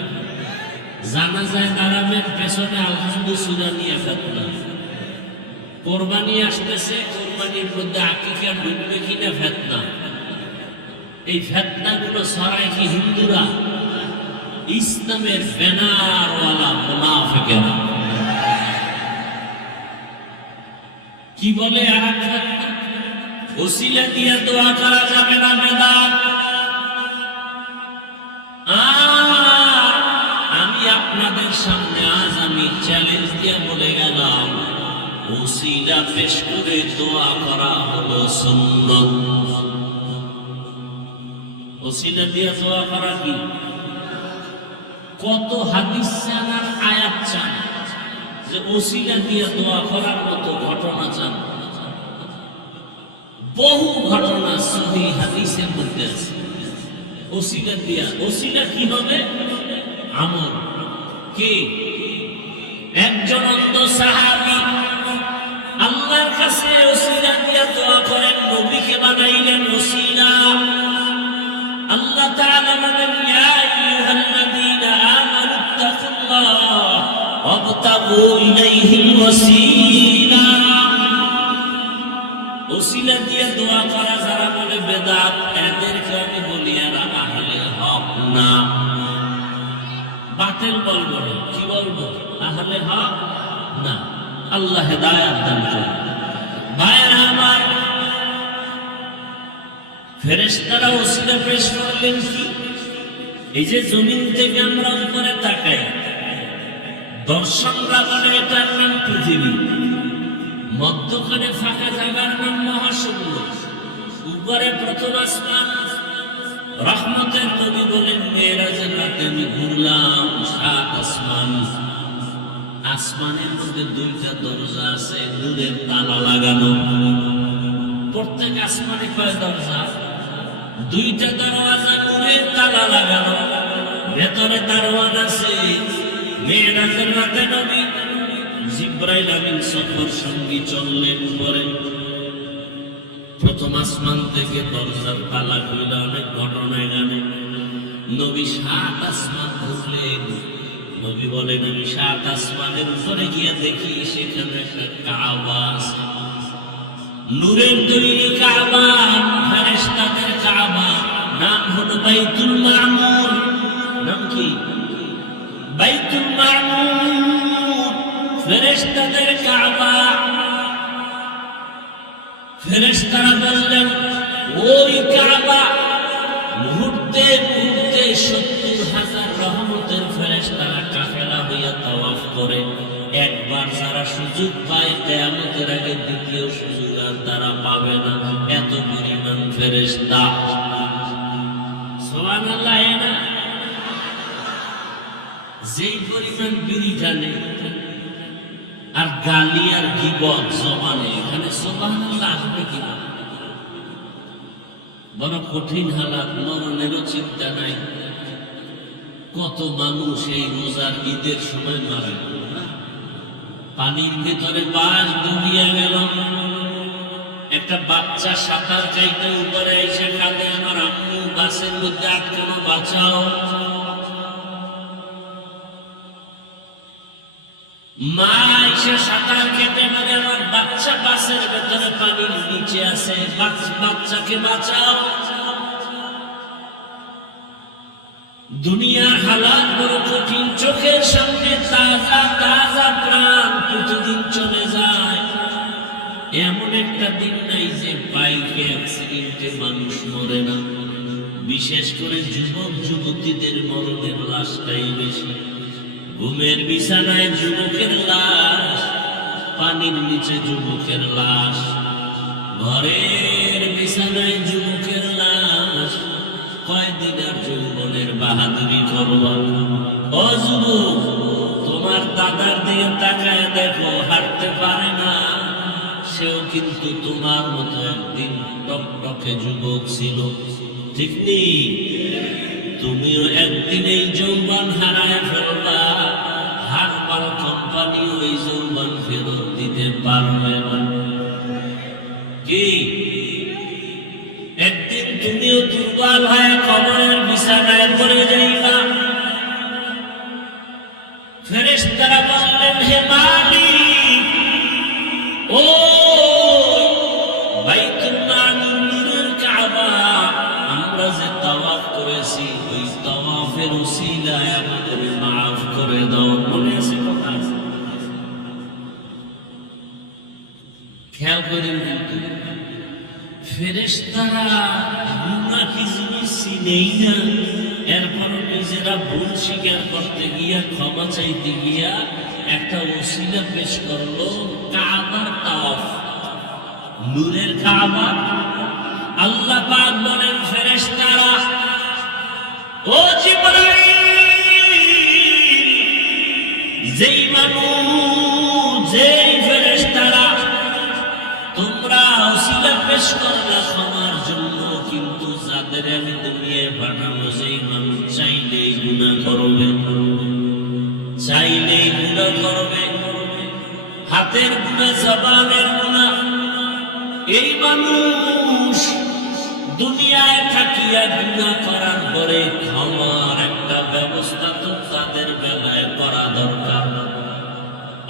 জানাজায় দাঁড়াবেন পেছনে আলহামদুলিল্লাহ নিয়ে ফিতনা, কোরবানি আসতেছে, কোরবানির মধ্যে আকিকা ঢুকবে কিনা ফিতনা। এই ফিতনা গুলো ছড়ায় কি হিন্দুরা? ইসলামের ব্যানারওয়ালা মুনাফিকেরা। কি বলে আর এক ফিতনা? ওসিলা দিয়ে দোয়া করা যাবে না, বেদাত। আমি আপনাদের সামনে আজ আমি চ্যালেঞ্জ দিয়ে বলে গেলাম, ওসিলা পেশ করে দোয়া করা হলো সুন্নাত। ওসিলা দিয়ে দোয়া করা কি? কত হাদিস চান আর আয়াত চান যে ওসিলা দিয়ে দোয়া করার মতো ঘটনা চান? বহু ঘটনা সহিহ হাদিসের মধ্যে আছে ওসিলা দিয়া। ওসিলা কি হবে? আমল। কি? একজন অন্ধ সাহাবী আল্লাহর কাছে ওসিলা দিয়া দোয়া করেন, নবীকে বানাইলেন ওসিলা। আল্লাহ তাআলা বলেন, ইয়া আইয়ুহাল্লাযীনা আমানুত্তাকুল্লাহ ওয়াবতাগু ইলাইহিল ওয়াসিলা। ওসিলা দিয়ে দোয়া করা যারা বলে বেদাত, এদেরকে আমি বলি এরা আহলে হক না। বাতিল বলবো না, কি বলবো? আহলে হক না। আল্লাহ হেদায়েত দান করুন। ভাইরা আমার, ফেরেশতারা ওসিলা পেশ করলেন কি? এই যে জমিন থেকে আমরা উপরে তাকাই, দর্শকরা বলে এটার নাম পৃথিবী, মধ্যখানে ফাঁকা জায়গার নাম মহাশূন্য, উপরে প্রথম আসমান। রহমতের নবী বলেন, মেরাজের রাতে আমি ঘুরলাম ৭ আসমান। আসমানের মধ্যে ২টা দরজা আছে, নূরের তালা লাগানো। প্রত্যেক আসমানে কয় দরজা? ২টা দরওয়াজা, নূরের তালা লাগানো। ভেতরে দারওয়ান আছে। মেরাজের রাতে নবী জিবরাইল আমিন সফর সঙ্গী চললেন উপরে। প্রথম আসমান থেকে দরজার তালা খুলে অনেক ঘটনা গানে। নবী ৭ আসমান ঘুরলেন। নবী বলেন, আমি ৭ আসমানের উপরে গিয়ে দেখি সেখানে একটা কাবা আছে, নূরের তৈরি কাবা, ফেরেশতাদের কাবা। নাম হলো বাইতুল মামুর। নাম কি? বাইতুল মামুর, ফেরেশতাদের কাবা। ফেরেশতারা বললেন, ওই কাবা মুহূর্তে মুহূর্তে ৭০,০০০ রহমতের ফেরেশতারা কাফেলা হইয়া তাওয়াফ করে। একবার যারা সুযোগ পায়, কিয়ামতের আগে দ্বিতীয় সুযোগ আর তারা পাবে না, এত পরিমাণ ফেরেশতা। সুবহানাল্লাহ। না, যেই পরিমাণ বিড়ি টানে আর গালি আর গীবত জবানে, এখানে সুবহানাল্লাহ আসবে কিনা? বড় কঠিন হালাত, মরণেরও চিন্তা নাই। কত মানুষ এই রোজার ঈদের সময় মারা গেল, পানির ভিতরে বাস ডুবিয়া গেল। একটা বাচ্চা সাঁতার চাইতে উপরে এসে কাঁদে, আমার আম্মু বাসের মধ্যে আটকানো, বাঁচাও। মা এসে সাঁতার কেটে মানে, আমার বাচ্চা বাসের ভেতরে পানির নিচে আছে, বাচ্চাকে বাঁচাও। দুনিয়ার হালাত বড় কঠিন। চোখের সামনে তাজা তাজা প্রাণ প্রতিদিন চলে যায়। এমন একটা দিন নাই যে বাইকে অ্যাক্সিডেন্টে মানুষ মরে না। বিশেষ করে যুবক যুবতীদের মরণের লাশটাই বেশি। ঘুমের বিছানায় যুবকের লাশ, পানির নিচে যুবকের লাশ, ঘরের বিছানায় যুবকের লাশ। কয়দিন আর যৌবনের বাহাদুরি করবা? ও যুবক, তোমার দাদার দিয়ে তাকায় দেখো, হাঁটতে পারে না, সেও কিন্তু তোমার মতো একদিন টকটকে যুবক ছিল, ঠিক নেই? তুমিও একদিন এই যৌবন হারায় ফেলবা। হারবাল কোম্পানিও এই যৌবন ফেরত দিতে পারবে না। কি? একদিন তুমিও দুর্বল হয়ে কবরের বিছানায় পড়ে যাইবা। ফেরেশতারা বললেন, হে মালিক, ও বাইতুল মামুর, নূরের কাবা, আমরা যে তাওয়াফ করেছি, ওই তাওয়াফের উসিলায় আমাদের মাফ করে দাও। মনে আছে কথা? খেয়াল করেন, কিন্তু ফেরেশতারা গুনাহ কি জিনিস চিনেই না। এরপর নিজেরা ভুল স্বীকার করতে গিয়া, ক্ষমা চাইতে গিয়া একটা ওসিলা পেশ করলো, কাবার তাওয়াফ, নূরের কাবা। আল্লাহ পাক বলেন, ফেরেশতারা যেই মানুষ, যেই ফেরেশতারা তোমরা ওসিলা পেশ করলা ক্ষমার জন্য, কিন্তু যাদের আমি দুনিয়ায় পাঠাবো সেই মানুষ চাইলেই গুনাহ করবে, চাইলেই গুনাহ করবে, হাতের গুনাহ, জবানের গুনাহ। এই মানুষ দুনিয়ায় থাকিয়া গুনাহ করার পরে ক্ষমার একটা ব্যবস্থা তো তাদের বেলায় করা দরকার।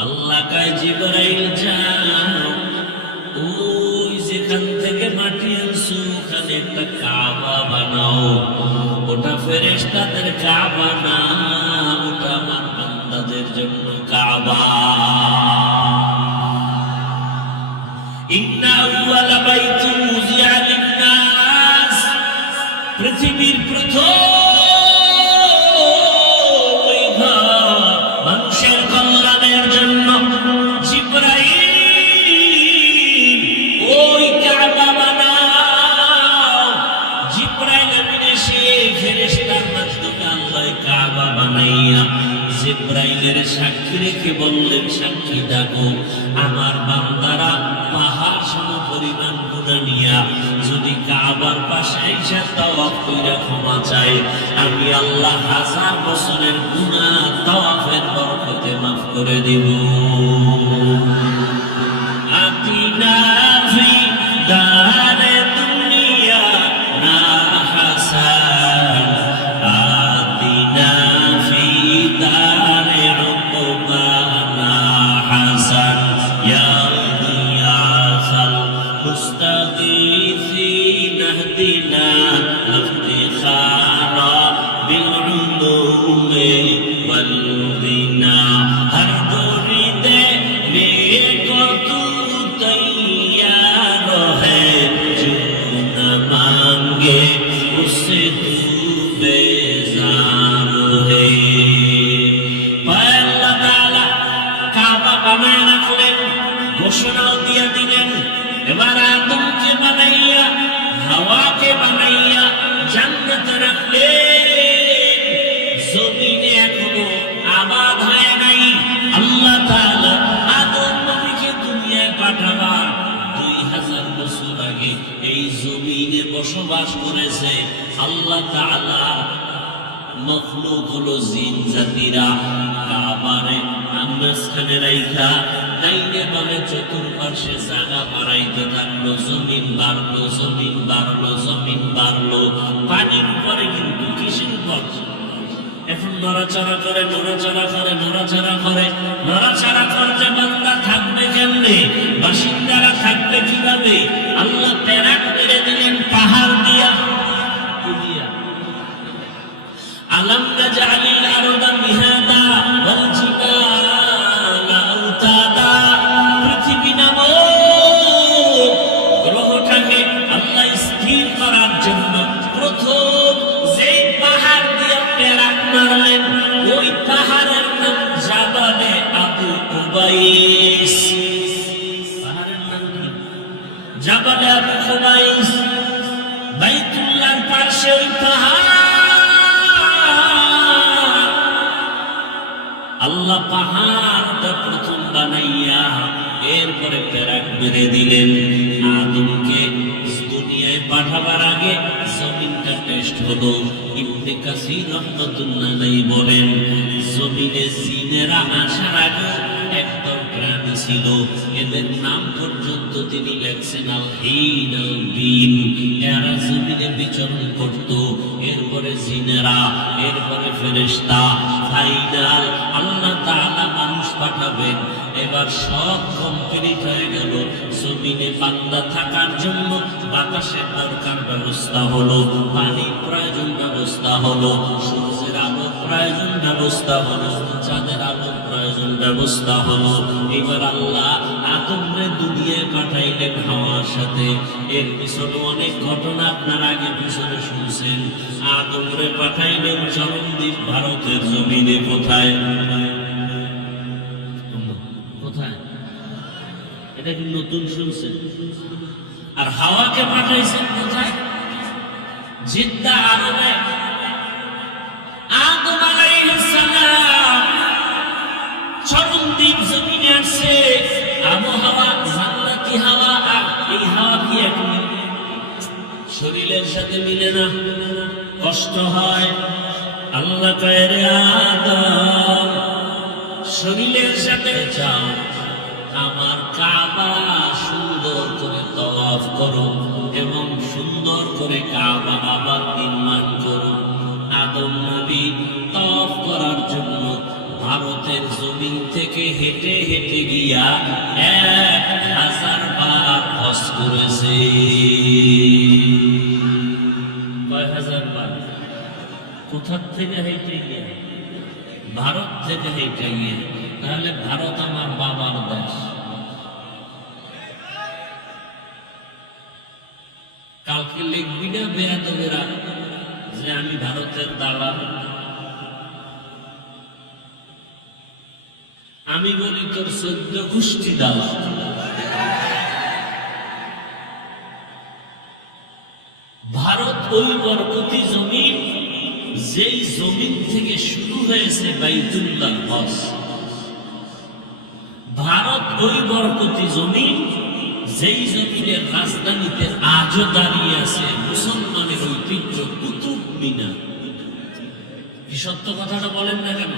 আল্লাহ কয় জিবরাইল যাও, ওই যেখান থেকে মাটি আনছো ওখানে একটা কাবা বানাও। ওটা ফেরেশতাদের কাবা না, ওটা আমার বান্দাদের জন্য কাবা। ইন্না আউয়ালা বাইতুন উযিআ লিন-নাস, পৃথিবীর প্রথম ওই ঘর মানুষের কল্যাণের জন্য জিবরাইল ওই কাবা বানাও। জিবরাইল আমিন এসে ফেরেশতার মাধ্যমে আল্লাহ কাবা বানাইয়া জিবরাইলের সাক্ষী রেখে বললেন, সাক্ষী থাকো আমার বান্দারা পাহাড় সমপরিমাণ গুনাহ নিয়া যদি কাবার পাশে এসে তাওয়াফ কইরা ক্ষমা চায়, আমি আল্লাহ 1000 বছরের গুনাহ তাওয়াফের বরকতে মাফ করে দেব। আতিনা ফি দারে দুনিয়া না হাসান, আতিনা ফি দারে উকবানা হাসান, ইয়া গিয়াসাল মুস্তাগীথিন ইহদিনা ইফতিখারা বিল উলুমি ওয়াল গিনা। হর দরিদে নেকো তু তৈয়ার হ্যায়, जो न मांगे उससे तू बेजार है। আল্লাহ তাআলা কাবা বানায় রাখলেন, ঘোষণাও দিয়ে দিলেন। এবার আদমকে বানাইয়া, হাওয়াকে বানাইয়া জান্নাতে রাখলেন। জমিনে এখনো আবাদ হয় নাই। আল্লাহ তাআলা আদম নবীকে দুনিয়ায় পাঠাবার 2000 বছর আগে এই জমিনে বসবাস করেছে। আল্লাহ তাআলা মখলুক হলো জিন জাতিরা। কাবারে মাঝখানে রাইখা ডাইনে বামে চতুর্পাশে জায়গা বাড়াইতে থাকলো। জমিন বাড়লো, জমিন বাড়লো, জমিন বাড়লো। পানির উপরে কিন্তু কিসের উপর? এখন নড়াচড়া করে, নড়াচড়া করে, নড়াচড়া করে, নড়াচড়া করতে বান্দা থাকবে কেমনে? বাসিন্দারা থাকবে কিভাবে? আল্লাহ প্যারাক মেরে দিলেন পাহাড় দিয়া। কি দিয়া? আলাম নাজআলিল আরদা মিহাদা ওয়াল জিবালা আওতাদা। পৃথিবী নামক গ্রহটাকে আল্লাহ স্থির করার জন্য প্রথম যে পাহাড় দিয়ে প্যারাক মারলেন, ওই পাহাড়ের নাম জাবালে আবু কুবাইস। পাহাড়ের নাম কি? জাবালে আবু কুবাইস। বাইতুল্লাহর পাশে ওই পাহাড়। আল্লাহ পাহাড়টা প্রথম বানাইয়া এরপরে প্যারাক মেরে দিলেন। আদমকে দুনিয়ায় পাঠাবার আগে জমিনটা টেস্ট হলো। ইবনে কাসির রাহমাতুল্লাহ আলাইহি বলেন, জমিনে জিনেরা আসার আগে একদম প্রাণী ছিল। এদের নাম পর্যন্ত তিনি লেখছেন আল হিন আল বিন। এরা জমিনে বিচরণ করত। এরপরে জিনেরা, এরপরে ফেরেশতা। ফাইনাল আল্লাহ তাআলা মানুষ পাঠাবেন। এবার সব কমপ্লিট হয়ে গেল। জমিনে বান্দা থাকার জন্য বাতাসের দরকার ব্যবস্থা হলো, পানির প্রয়োজন ব্যবস্থা হলো, সূর্যের আলোর প্রয়োজন ব্যবস্থা হলো, চাঁদের আলোর প্রয়োজন ব্যবস্থা হলো। এবার আল্লাহ আদমরে দুনিয়ায় পাঠাইলেন হাওয়ার সাথে। এর পিছনে অনেক ঘটনা আপনার আগে পিছনে শুনছেন। আদমরে পাঠাইলেন চরমদ্বীপ ভারতের জমিনে। কোথায়? কোথায়? এটা কি নতুন শুনছেন? আর হাওয়াকে পাঠাইছেন কোথায়? জিদ্দা আরবে। আদম আলাইহিস সালাম শরীরের সাথে মিলে না, কষ্ট হয়। আল্লাহ কয় রে আদম, শরীরের সাথে যাও, আমার কাবা সুন্দর করে তওয়াফ করো এবং সুন্দর করে কাবা আবার নির্মাণ করো। আদম নবী তওয়াফ করার জন্য ভারতের জমিন থেকে হেঁটে হেঁটে গিয়া 1000 বার হজ করেছে। কয় হাজার বার? কোথার থেকে হেঁটে গিয়া? ভারত থেকে হেঁটে গিয়ে। তাহলে ভারত আমার বাবার দেশ। কালকে লিখবি না বেয়াদবেরা যে আমি ভারতের দালাল। আমি বলি তোর 14 গোষ্ঠী দালাল। ভারত ওই বরকতি জমিন, যেই জমিন থেকে শুরু হয়েছে বাইতুল্লাহ হজ। ভারত ওই বরকতি জমিন, যেই জমিনের রাজধানীতে আজও দাঁড়িয়ে আছে মুসলমানের ঐতিহ্য কুতুব মিনার। কি সত্য কথাটা বলেন না কেন?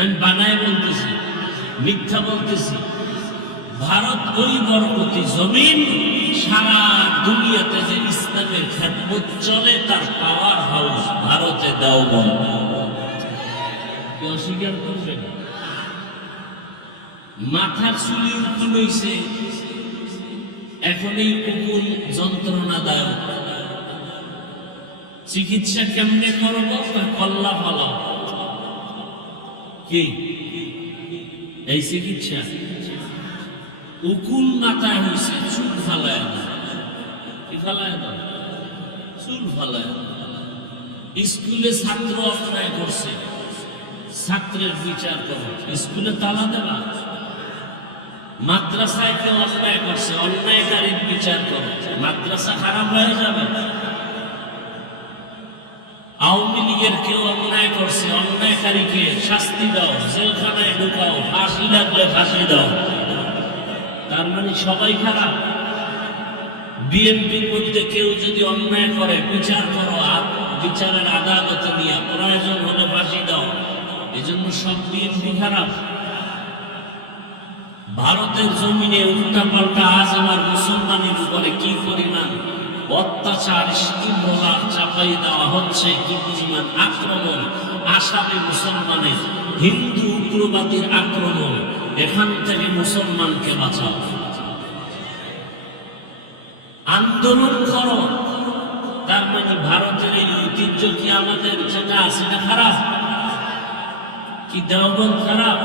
আমি বানায় বলতেছি, মিথ্যা বলতেছি? ভারত ওই বরকতি জমিন, সারা দুনিয়াতে যে ইসলামের খেদমত চলে তার পাওয়ার হাউস ভারতে দেওবন্দ। কি অস্বীকার করবে? মাথার চুলি উকুন হইছে, এখন এই উকুন যন্ত্রণাদায়ক। চিকিৎসা কেমনে করবো? কল্লা ফলাও। কি এই চিকিৎসা? উকুন মাথায় হয়েছে, চুল ফালায় না। কি ফালায় না? চুল ফালায় না। স্কুলে ছাত্র অন্যায় করছে, ছাত্রের বিচার করো। স্কুলে তালা দেবা? মাদ্রাসায় কেউ অন্যায় করছে, অন্যায়কারীর বিচার করো। মাদ্রাসা খারাপ হয়ে যাবে। আওয়ামী লীগের কেউ অন্যায় করছে, অন্যায়কারীকে শাস্তি দাও, জেলখানায় ঢুকাও, ফাঁসি লাগলে ফাঁসি দাও। তার মানে সবাই খারাপ? বিএনপির মধ্যে কেউ যদি অন্যায় করে বিচার করো, আর বিচারের আদালতে নিয়ে প্রয়োজন হলে ফাঁসি দাও। এজন্য সব বিএনপি খারাপ? ভারতের জমিনে উল্টা পাল্টা আজ আমার মুসলমানের উপরে কি পরিমাণ অত্যাচার, স্টিমরোলার চাপাই দেওয়া হচ্ছে, কি পরিমাণ আক্রমণ, আসামে মুসলমানের, হিন্দু উগ্রবাদীর আক্রমণ। এখান থেকে মুসলমানকে বাঁচাও, আন্দোলন করো। তার মানে ভারতের এই ঐতিহ্য কি আমাদের যেটা আছে না খারাপ? কি দেওবন্দ খারাপ?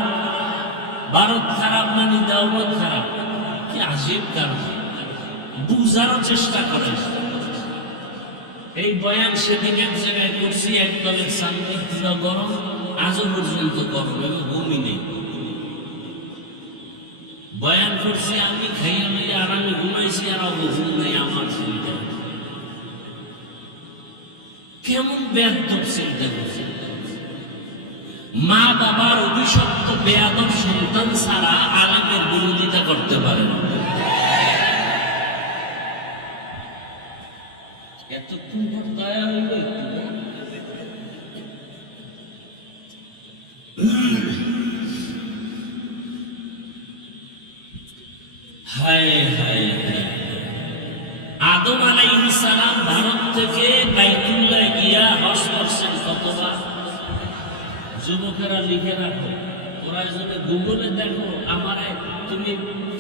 ভারত খারাপ মানে দেওবন্দ খারাপ? কি আজীব কারণ! বুঝারও চেষ্টা করেন। এই বয়ান সেদিন এক জায়গায় করছি, একদলের সান্নিধ্য গরম, আজও পর্যন্ত গরম, এবং ঘুমি নেই। বয়ান করছি আমি, খাইয়া লইয়া আর আমি ঘুমাইছি, আর ঘুম নেই আমার চিন্তা। কেমন বেয়াদব চিন্তা করছে! মা বাবার অভিশপ্ত বেয়াদব সন্তান ছাড়া আলেমের বিরোধিতা করতে পারে না। এতক্ষণ পর দয়া হইল একটু। হায় হায় হায়! আদম আলাইহিস সালাম ভারত থেকে বাইতুল্লাহ গিয়া হজ করছেন কতবার? যুবকেরা লিখে রাখো, ওরা যদি গুগলে দেখো। আমার তুমি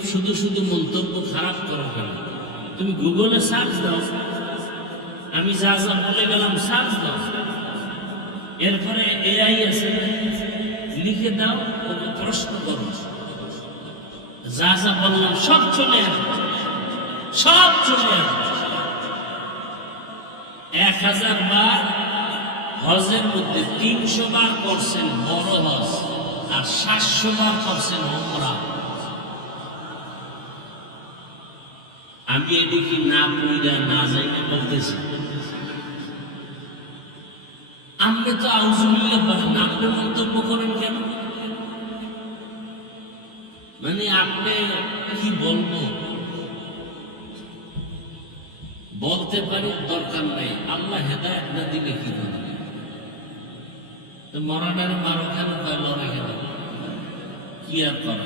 শুধু শুধু মন্তব্য খারাপ করো কেন? তুমি গুগলে সার্চ দাও, আমি যা যা বলে গেলাম সার্চ দাও। এরপরে এআই আছে, লিখে দাও, ওকে প্রশ্ন করো, যা যা বললাম সব চলে আসবে, সব চলে আসবে। 1000 বার হজের মধ্যে 300 বার করছেন বড় হজ, আর 700 বার করছেন ওমরা। আমি এদিকে না পড়া না যাইতে বলতেছি। আপনি তো আউযুবিল্লাহ বলেন, আপনি মন্তব্য করেন কেন? মানে আপনি কি বলবো, বলতে পারি দরকার নাই, আল্লাহ হেদায়েত না দিলে কি করবে? মরানের মারো কেন, লড়ে কেন, কি আর করা?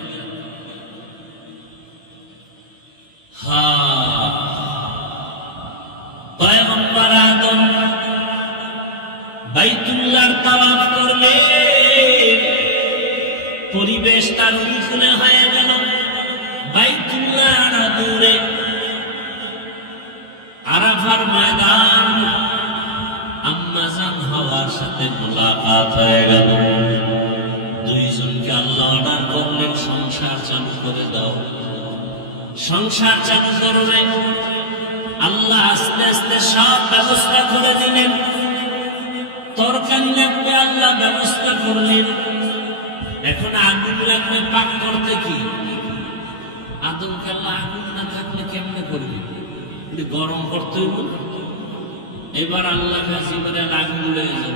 পয়গম্বর আদম বাইতুল্লাহর তাওয়াফ করলে পরিবেশ তার অনুকূলে হয়ে গেল। বাইতুল্লাহ দূরে আরাফার ময়দান, আম্মা জান হাওয়ার সাথে মুলাকাত হয়ে গেল। দুইজনকে আল্লাহ অর্ডার করলেন সংসার চালু করে দাও। সংসার চালু করবে আল্লাহ আস্তে আস্তে সব ব্যবস্থা করে দিলেন। তরকারি লাগবে আল্লাহ ব্যবস্থা করলেন। এখন আগুন লাগবে পাক করতে, কি আদমকে আল্লাহ আগুন না থাকলে কেমনে করবে? গরম করতে হইব। এবার আল্লাহ কাছে আগুন লয়ে যাও।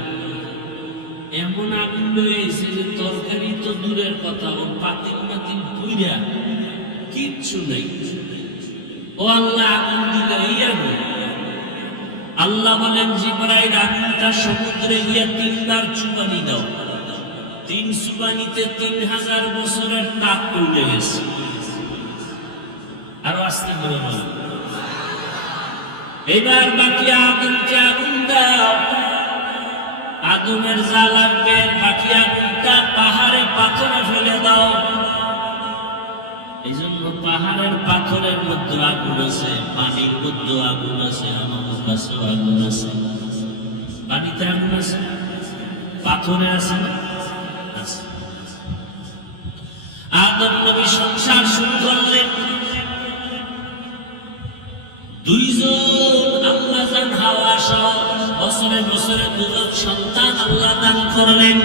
এমন আগুন লয়ে এসে যে তরকারি তো দূরের কথা, ওর পাতিল মাতিল পুইরা কিচ্ছু নেই। ও আল্লাহ আগুন দিলে এই আগুন। আল্লাহ বলেন জিবরাইল আগুনটা সমুদ্রে গিয়া 3 বার চুবানি দাও। 3 চুবানিতে 3000 বছরের তাপ উঠে গেছে। আরো আস্তে করে বলো। এবার বাকি আগুনকে আগুন দাও। আগুনের যা লাগবে বাকি আগুনটা পাহাড়ে পাথরে ফেলে দাও। এই জন্য পাহাড়ের পাথরের মধ্যে আগুন আছে, পানির মধ্যে আগুন আছে, আমাদের কাছেও আগুন আছে। পানিতে আগুন আছে, পাথরে আছে না? আদম নবী সংসার শুরু করলেন। দুইজন আম্মা জান হাওয়া সহ বছরে বছরে 2 সন্তান আল্লাহ দান করলেন।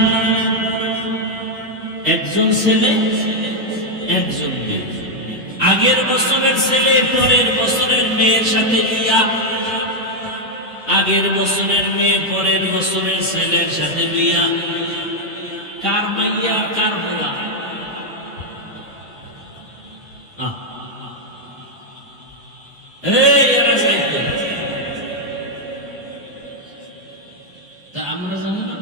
একজন ছেলে, একজন মেয়ে। আগের বছরের ছেলে পরের বছরের মেয়ের সাথে বিয়া, আগের বছরের মেয়ে পরের বছরের ছেলের সাথে বিয়া। কার মাইয়া কার পোলা? আমরা জানি না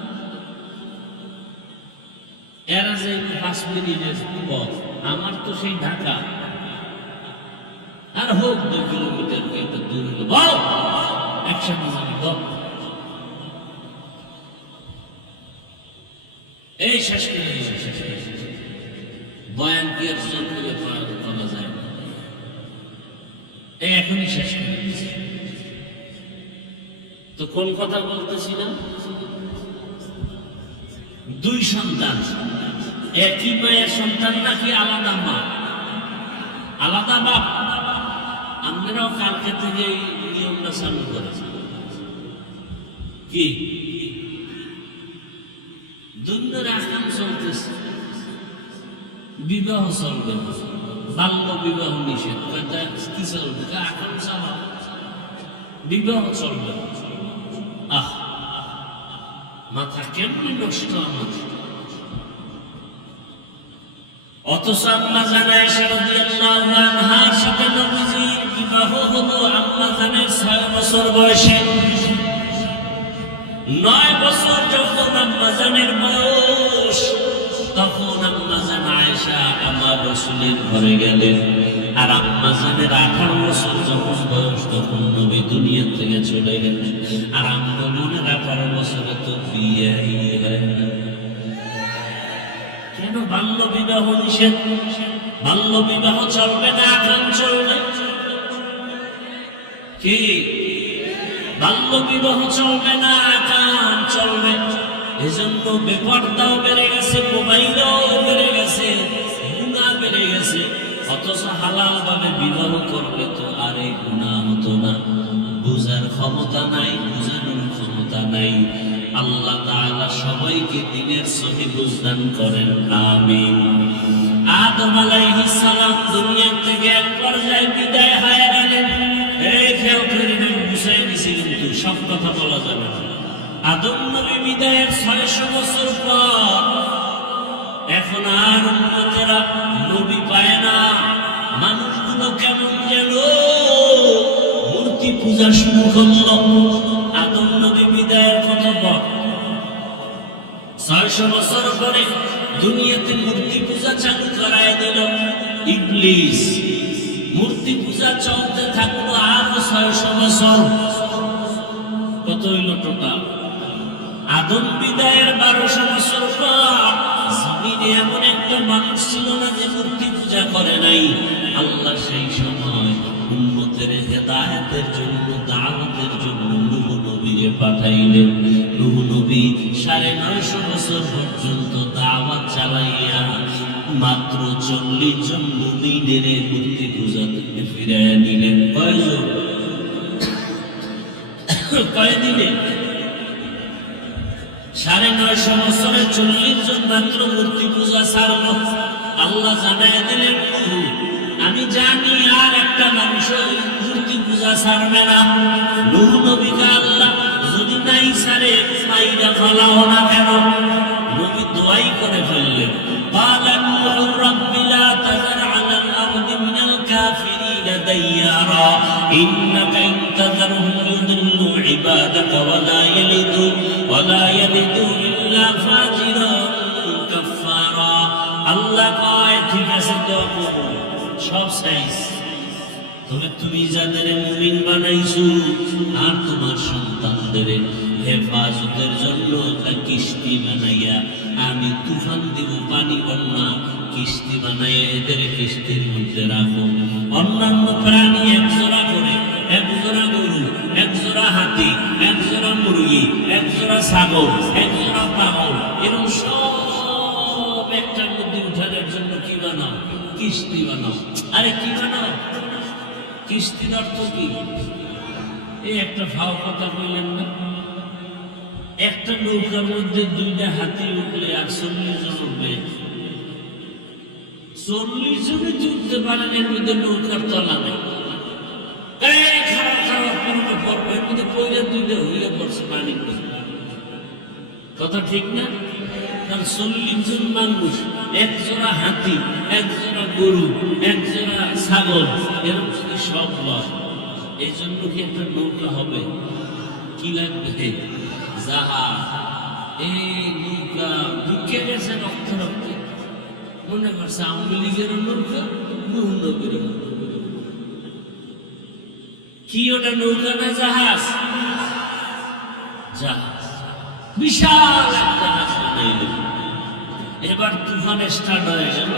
এরা যে 5 মিনিটের পথ, আমার তো সেই ঢাকা, আর হোক 2 কিলোমিটার একটা দূর হলো, বল একসাথে যাবি, বল। এই শেষ করে বয়ান কি আর জোর করে করা যায়? এই এখনই শেষ করে তো কোন কথা বলতেছিলাম? 2 সন্তান, একই মায়ের সন্তান নাকি আলাদা মা আলাদা বাপ? আমরাও কালকে থেকে এই নিয়মটা চালু করেছি। কি দুনিয়ার আকাম চলতেছে, বিবাহ চলবে, বাল্য বিবাহ নিষেধ। কি চলবে? আকাম চালাও, বিবাহ চলবে। মাথা কেমনি নষ্ট আমার। অথচ আম্মা জান আয়েশা রাদিয়াল্লাহু আনহার সাথে নবীজির বিবাহ হলো আম্মা জানের 6 বছর বয়সে। 9 বছর যখন আম্মা জানের বয়স, তখন আম্মা জান আয়েশা আমার রাসূলের ঘরে গেলেন। আর আম্মা জানের 18 বছর যখন বয়স, তখন নবী দুনিয়া থেকে চলে গেলেন। আর আম্মা বোনের 18 বছরে তো বিয়েই হয় না। কেন? বাল্য বিবাহ নিষেধ। বাল্য বিবাহ চলবে না, আকাম চলবে। কি বাল্য বিবাহ চলবে না, আকাম চলবে। এজন্য বেপরদাও বেড়ে গেছে, মোবাইলও বেড়ে গেছে, গুনাহ বেড়ে গেছে। অথচ হালাল ভাবে বিবাহ করলে তো আর এই গুনাহ হতো না। বুঝার ক্ষমতা নাই, বুঝানোর ক্ষমতা নাই। আল্লাহ তাআলা সবাইকে দ্বীনের সহিহ বুঝদান করেন, আমিন। আদম আলাইহিস সালাম দুনিয়া থেকে এক পর্যায়ে বিদায় হয়ে গেলেন। এই খেয়াল করে বুঝাই দিছি, কিন্তু সব কথা বলা যাবে না। আদম নবী বিদায়ের 600 বছর পর এখন আর উম্মতেরা নবী পায় না। মানুষগুলো কেমন যেন মূর্তি পূজা শুরু করলো। আদম নবী বিদায়ের কত পর 600 বছর পরে দুনিয়াতে মূর্তি পূজা চালু করায় দিল ইবলিস। মূর্তি পূজা চলতে থাকলো আরো 600 বছর। কত হইল টোটাল? আদম বিদায়ের 1200 বছর পর জমিনে এমন একটা মানুষ ছিল না যে মূর্তি পূজা করে নাই। আল্লাহ সেই সময় উম্মতের হেদায়েতের জন্য, দাওয়াতের জন্য নূহ নবীকে পাঠাইলেন। নূহ নবী 950 বছর পর্যন্ত দাওয়াত চালাইয়া মাত্র 40 জন মুমিনের মূর্তি পূজা থেকে ফিরাইয়া নিলেন। কয়জন? কয়দিনে? 950 বছরে 40 জন মাত্র মূর্তি পূজা ছাড়ল। আল্লাহ জানায় দিলেন, আমি জানি আর একটা মানুষ মূর্তি পূজা ছাড়বে না। নূহ নবীকে আল্লাহ যদি নাই ছাড়ে মাইরা ফেলাও না কেন? নবী দোয়াই করে ফেললেন, ক্বালা নূহু রাব্বি লা তাযার আলাল আরদি মিনাল কাফিরিনা দাইয়ারা ইন্নাকা ইন তাযারহুম ইউদিল্লু ইবাদাকা ওয়া লা ইয়ালিদু ইল্লা ফাজিরান কাফফারা। আল্লাহ কয়, ঠিক আছে তো সব সাইজ, তবে তুমি যাদের মুমিন বানাইছো আর তোমার সন্তানদের হেফাজতের জন্য একটা কিস্তি বানাইয়া আমি তুফান দিব, পানি বন্যা, কিস্তি বানাইয়া এদের কিস্তির মধ্যে রাখো। অন্যান্য প্রাণী 1 জোড়া করে, 1 জোড়া গরু, 1 জোড়া হাতি, 1 জোড়া মুরগি, 1 জোড়া ছাগল, 1 জোড়া পাগল, এরকম সব একটার মধ্যে উঠানোর জন্য কি বানাও? কিস্তি বানাও। আরে কি বানাও? কিস্তির অর্থ কি? এই একটা ফাও কথা বললেন না, একটা নৌকার মধ্যে 2টা হাতি উঠলে আর 40 জন উঠবে। 40 জনে উঠতে পারেন, এর মধ্যে নৌকার তলা নেই। খারাপ খারাপ পুরোটা পড়বে, এর মধ্যে পয়লা 2টা হইয়া পড়ছে পানি। কথা ঠিক না? কারণ 40 জন মানুষ, 1 জোড়া হাতি, 1 জোড়া গরু, 1 জোড়া ছাগল, এরকম যদি সব লয়, এই জন্য কি একটা নৌকা হবে? কি লাগবে? জাহাজ। এই নৌকা ঢুকে গেছে রক্ত রক্তে, মনে করছে আওয়ামী লীগের নৌকা, নূহ নবীর কি ওটা নৌকা না জাহাজ? জাহাজ, বিশাল একটা জাহাজ বানাইল। এবার তুফানে স্টার্ট হয়ে গেল,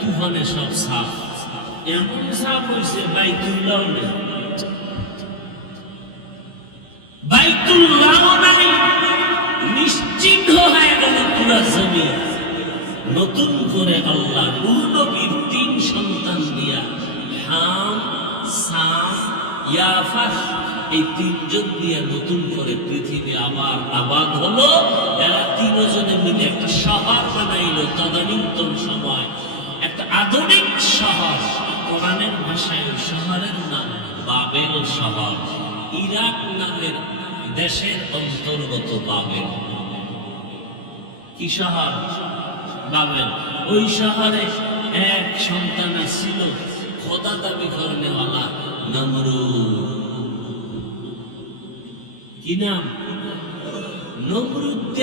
তুফানে সব সাপ, এমন সাপ হয়েছে বাইতুল্লাহ নেই, বাইতুল্লাহ নাই, নিশ্চিন্ত হয়ে গেল পুরা জমি। নতুন করে আল্লাহ নূহ নবীর 3 সন্তান দিয়া, হাম, সাম, ইয়াফাস, এই 3 জন দিয়া নতুন করে পৃথিবী আবার আবাদ হলো। এরা 3 জনে মিলে একটা শহর বানাইল। তদানীন্তন সময় একটা আধুনিক শহর, কোরআনের ভাষায় শহরের নাম বাবেল শহর। ইরাক নামের দেশের অন্তর্গত বাবেল। কি শহর? বাবেল। ওই শহরে এক সন্তান ছিল খোদা দাবি করেনেওয়ালা নমরুদ। কি নাম? নমরুদ।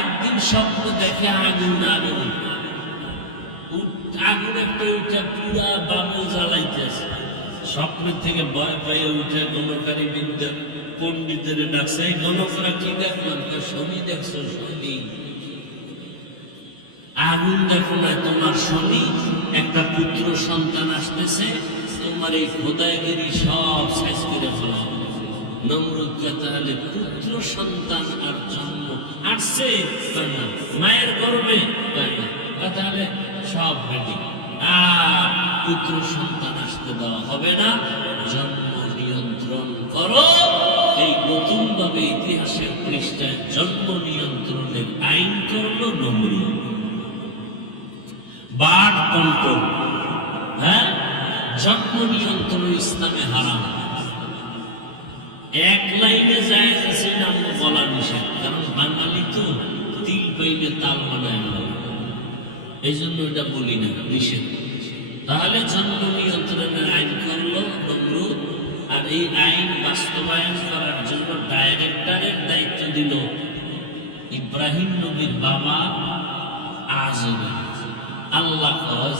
একদিন স্বপ্ন দেখে আগুন, আগুন আগুন একটা উঠে পুরা বাবেল জ্বালাইতেছে। স্বপ্নের থেকে ভয় পাইয়ে উঠে গণকারী বিদ্যা পণ্ডিতের ডাকছে, গণকরা কি দেখলাম? শনি দেখছো? শনি আগুন দেখো না, তোমার শনি একটা পুত্র সন্তান আসতেছে, তোমার এই খোদাইগিরি সব শেষ করে ফেলা। নমরুদ তাহলে পুত্র সন্তান আর জন্ম আসছে না, মায়ের গর্ভে তাহলে সব রেডি, আর পুত্র সন্তান আসতে দেওয়া হবে না, জন্ম নিয়ন্ত্রণ করো। এই নতুন ভাবে ইতিহাসের পৃষ্ঠায় জন্ম নিয়ন্ত্রণের আইন করলো নমরুদ। বার্থ কন্ট্রোল, হ্যাঁ, জন্ম নিয়ন্ত্রণ ইসলামে হারাম। এক লাইনে জায়েজ আছে, নাম বলা নিষেধ, কারণ বাঙালি তো তিল পাইলে তাল বানায় না, এই জন্য এটা বলি না, নিষেধ। তাহলে জন্ম নিয়ন্ত্রণের আইন করলো নমরুদ, আর এই আইন বাস্তবায়ন করার জন্য ডাইরেক্টরের দায়িত্ব দিল ইব্রাহিম নবীর বাবা আজম। আল্লাহ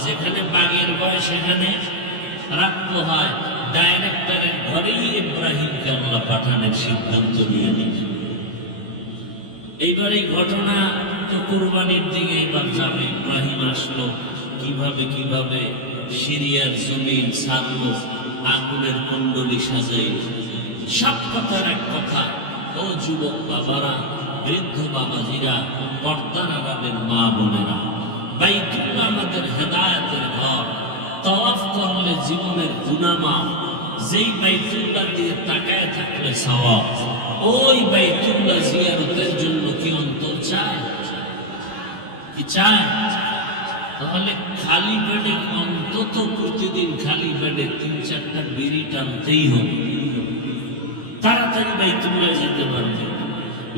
যেখানে বাঘের ভয় সেখানে রাখতে হয়, ডাইরেক্টরের ঘরেই ইব্রাহিমকে আল্লাহ পাঠানোর সিদ্ধান্ত নিয়ে নিল। এইবার এই ঘটনা তো কুরবানির দিকে এবার যাবে। ইব্রাহিম আসলো কিভাবে কিভাবে সিরিয়ার জমিন ছাড়লো, আগুনের কুণ্ডলী সাজাই। সব কথার এক কথা, ও যুবক বাবারা, বৃদ্ধ বাবাজিরা, পর্দার আড়ালের মা বোনেরা, বাইতুল্লাহ আমাদের হেদায়েতের ঘর। তাওয়াফ করলে জীবনের গুনাহ মাফ। যেই বাইতুল্লাহ দিয়ে তাকায় থাকলে সওয়াব। ওই বাইতুল্লাহ জিয়ারতের জন্য কি অন্তর চায়? কি চায়? তাহলে খালি পেটে অন্তত প্রতিদিন খালি পেটে 3-4টা বিড়ি টানতেই হবে। তাড়াতাড়ি বাইতুল্লাহ যেতে পারবে।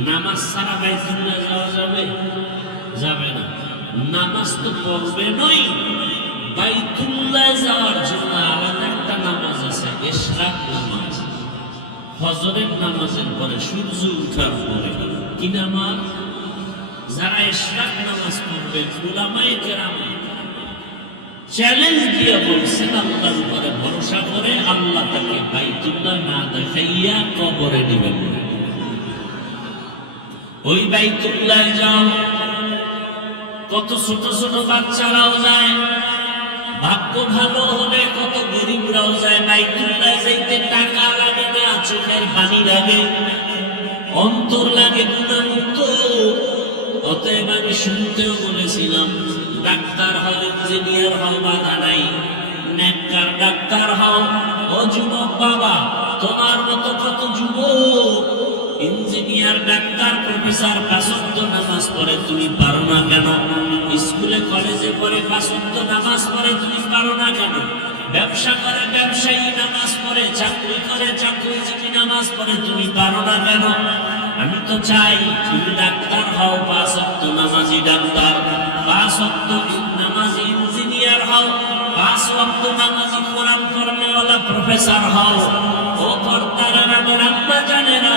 নামাজ ছাড়া বাইতুল্লাহ যাওয়া যাবে? যাবে না। নামাজ তো পড়বে নয়, বাইতুল্লাহ যাওয়ার জন্য আলাদা একটা নামাজ আছে, ইশরাক নামাজ। ফজরের নামাজের পরে, সূর্য ওঠার পরে। কি নামাজ? যারা ইশরাক নামাজ পড়বে, উলামায়ে কেরাম চ্যালেঞ্জ দিয়ে বলছেন, আল্লাহর উপরে ভরসা করে আল্লাহ তাকে বাইতুল্লাহ না দেখাইয়া কবরে দিবেন। ওই বাইতুল্লাহ যাও, কত ছোট ছোট বাচ্চারাও যায়, ভাগ্য ভালো হলে কত গরিবরাও যায়। বাইতুল্লাহ যাইতে টাকা লাগে না, চোখের পানি লাগে, অন্তর লাগে গুণামুক্ত। অতএব আমি শুনতেও বলেছিলাম, ডাক্তার হও, ইঞ্জিনিয়ার হও, বাধা নাই, নেককার ডাক্তার হও। ও যুবক বাবা, তোমার মতো কত যুবক ইঞ্জিনিয়ার, ডাক্তার, প্রফেসর 5 ওয়াক্ত নামাজ পড়ে, তুমি পারো না কেন? স্কুলে কলেজে পড়ে 5 ওয়াক্ত নামাজ পড়ে, তুমি পারো না কেন? ব্যবসা করে ব্যবসায়ী নামাজ পড়ে, চাকরি করে চাকরিজীবী নামাজ পড়ে, তুমি পারো না কেন? আমি তো চাই তুমি ডাক্তার হও, 5 ওয়াক্ত নামাজি ডাক্তার, 5 ওয়াক্ত নামাজি ইঞ্জিনিয়ার হও, 5 ওয়াক্ত নামাজি কোরআন পড়নেওয়ালা প্রফেসর হও। ও পর্দারা আমার আম্মা জানেরা,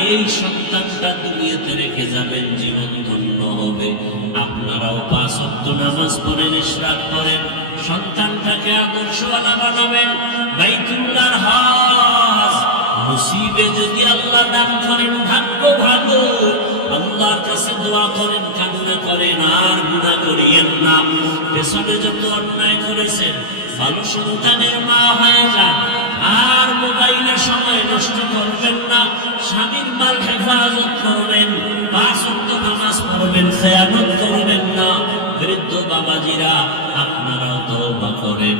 এই সন্তানটা দুনিয়াতে রেখে যাবেন, জীবন ধন্য হবে। আপনারাও 5 ওয়াক্ত নামাজ পড়েন, ইশরাক করেন, সন্তানটাকে আদর্শওয়ালা বানাবেন। বাইতুল্লাহর হজ নসিবে যদি আল্লাহ দান করেন, ভাগ্য ভালো। আল্লাহর কাছে দোয়া করেন, কান্না করেন, আর গুনাহ করিয়েন না। পেছনে যত অন্যায় করেছেন, ভালো সন্তানের মা হয়ে যান। আর মোবাইলে সময় নষ্ট করবেন না, স্বামীর মাল হেফাজত করবেন, 5 ওয়াক্ত নামাজ পড়বেন, খেয়ানত করবেন না। বৃদ্ধ বাবাজিরা, আপনারাও তওবা করেন,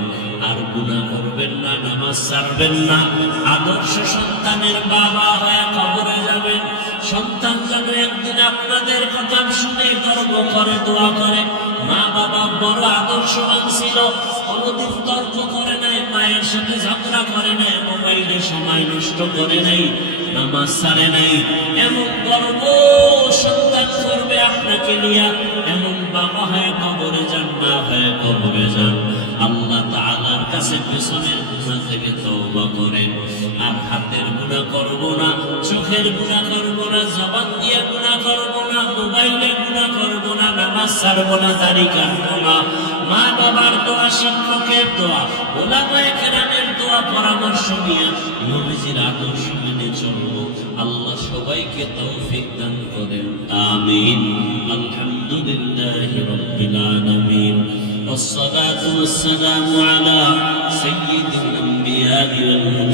আর গুনাহ করবেন না, নামাজ ছাড়বেন না। আদর্শ সন্তানের বাবা হয়ে কবরে যাবেন। সন্তান যেন একদিন আপনাদের কথা শুনে গর্ব করে, দোয়া করে, মা বাবা বড় আদর্শবান ছিল, কোনদিন তর্ক করে নাই, মায়ের সাথে ঝগড়া করে নাই, মোবাইলে সময় নষ্ট করে নাই, নামাজ ছাড়ে নাই। এমন গর্ব সন্তান করবে আপনাকে নিয়ে। এমন বাবা হয়ে কবরে যান, না হয়ে কবরে যান। আল্লাহ তাআলার কাছে পেছনের গুনাহ থেকে তওবা করেন। আর হাতের গুনাহ করব না, চোখের গুনাহ করব না, জবান দিয়ে গুনাহ করব না, মোবাইলে গুনাহ করব না, নামাজ ছাড়ব না, দাড়ি কাটব না। মা বাবার দোয়া, শিক্ষকের দোয়া, উলামায়ে কেরামের দোয়া, পরামর্শ নিয়ে নবীজির আদর্শ মেনে চলব। আল্লাহ সবাইকে তৌফিক দান করেন, আমিন। আলহামদুলিল্লাহি রাব্বিল আলামিন। والصلاة والسلام على سيد الأنبياء والمرسلين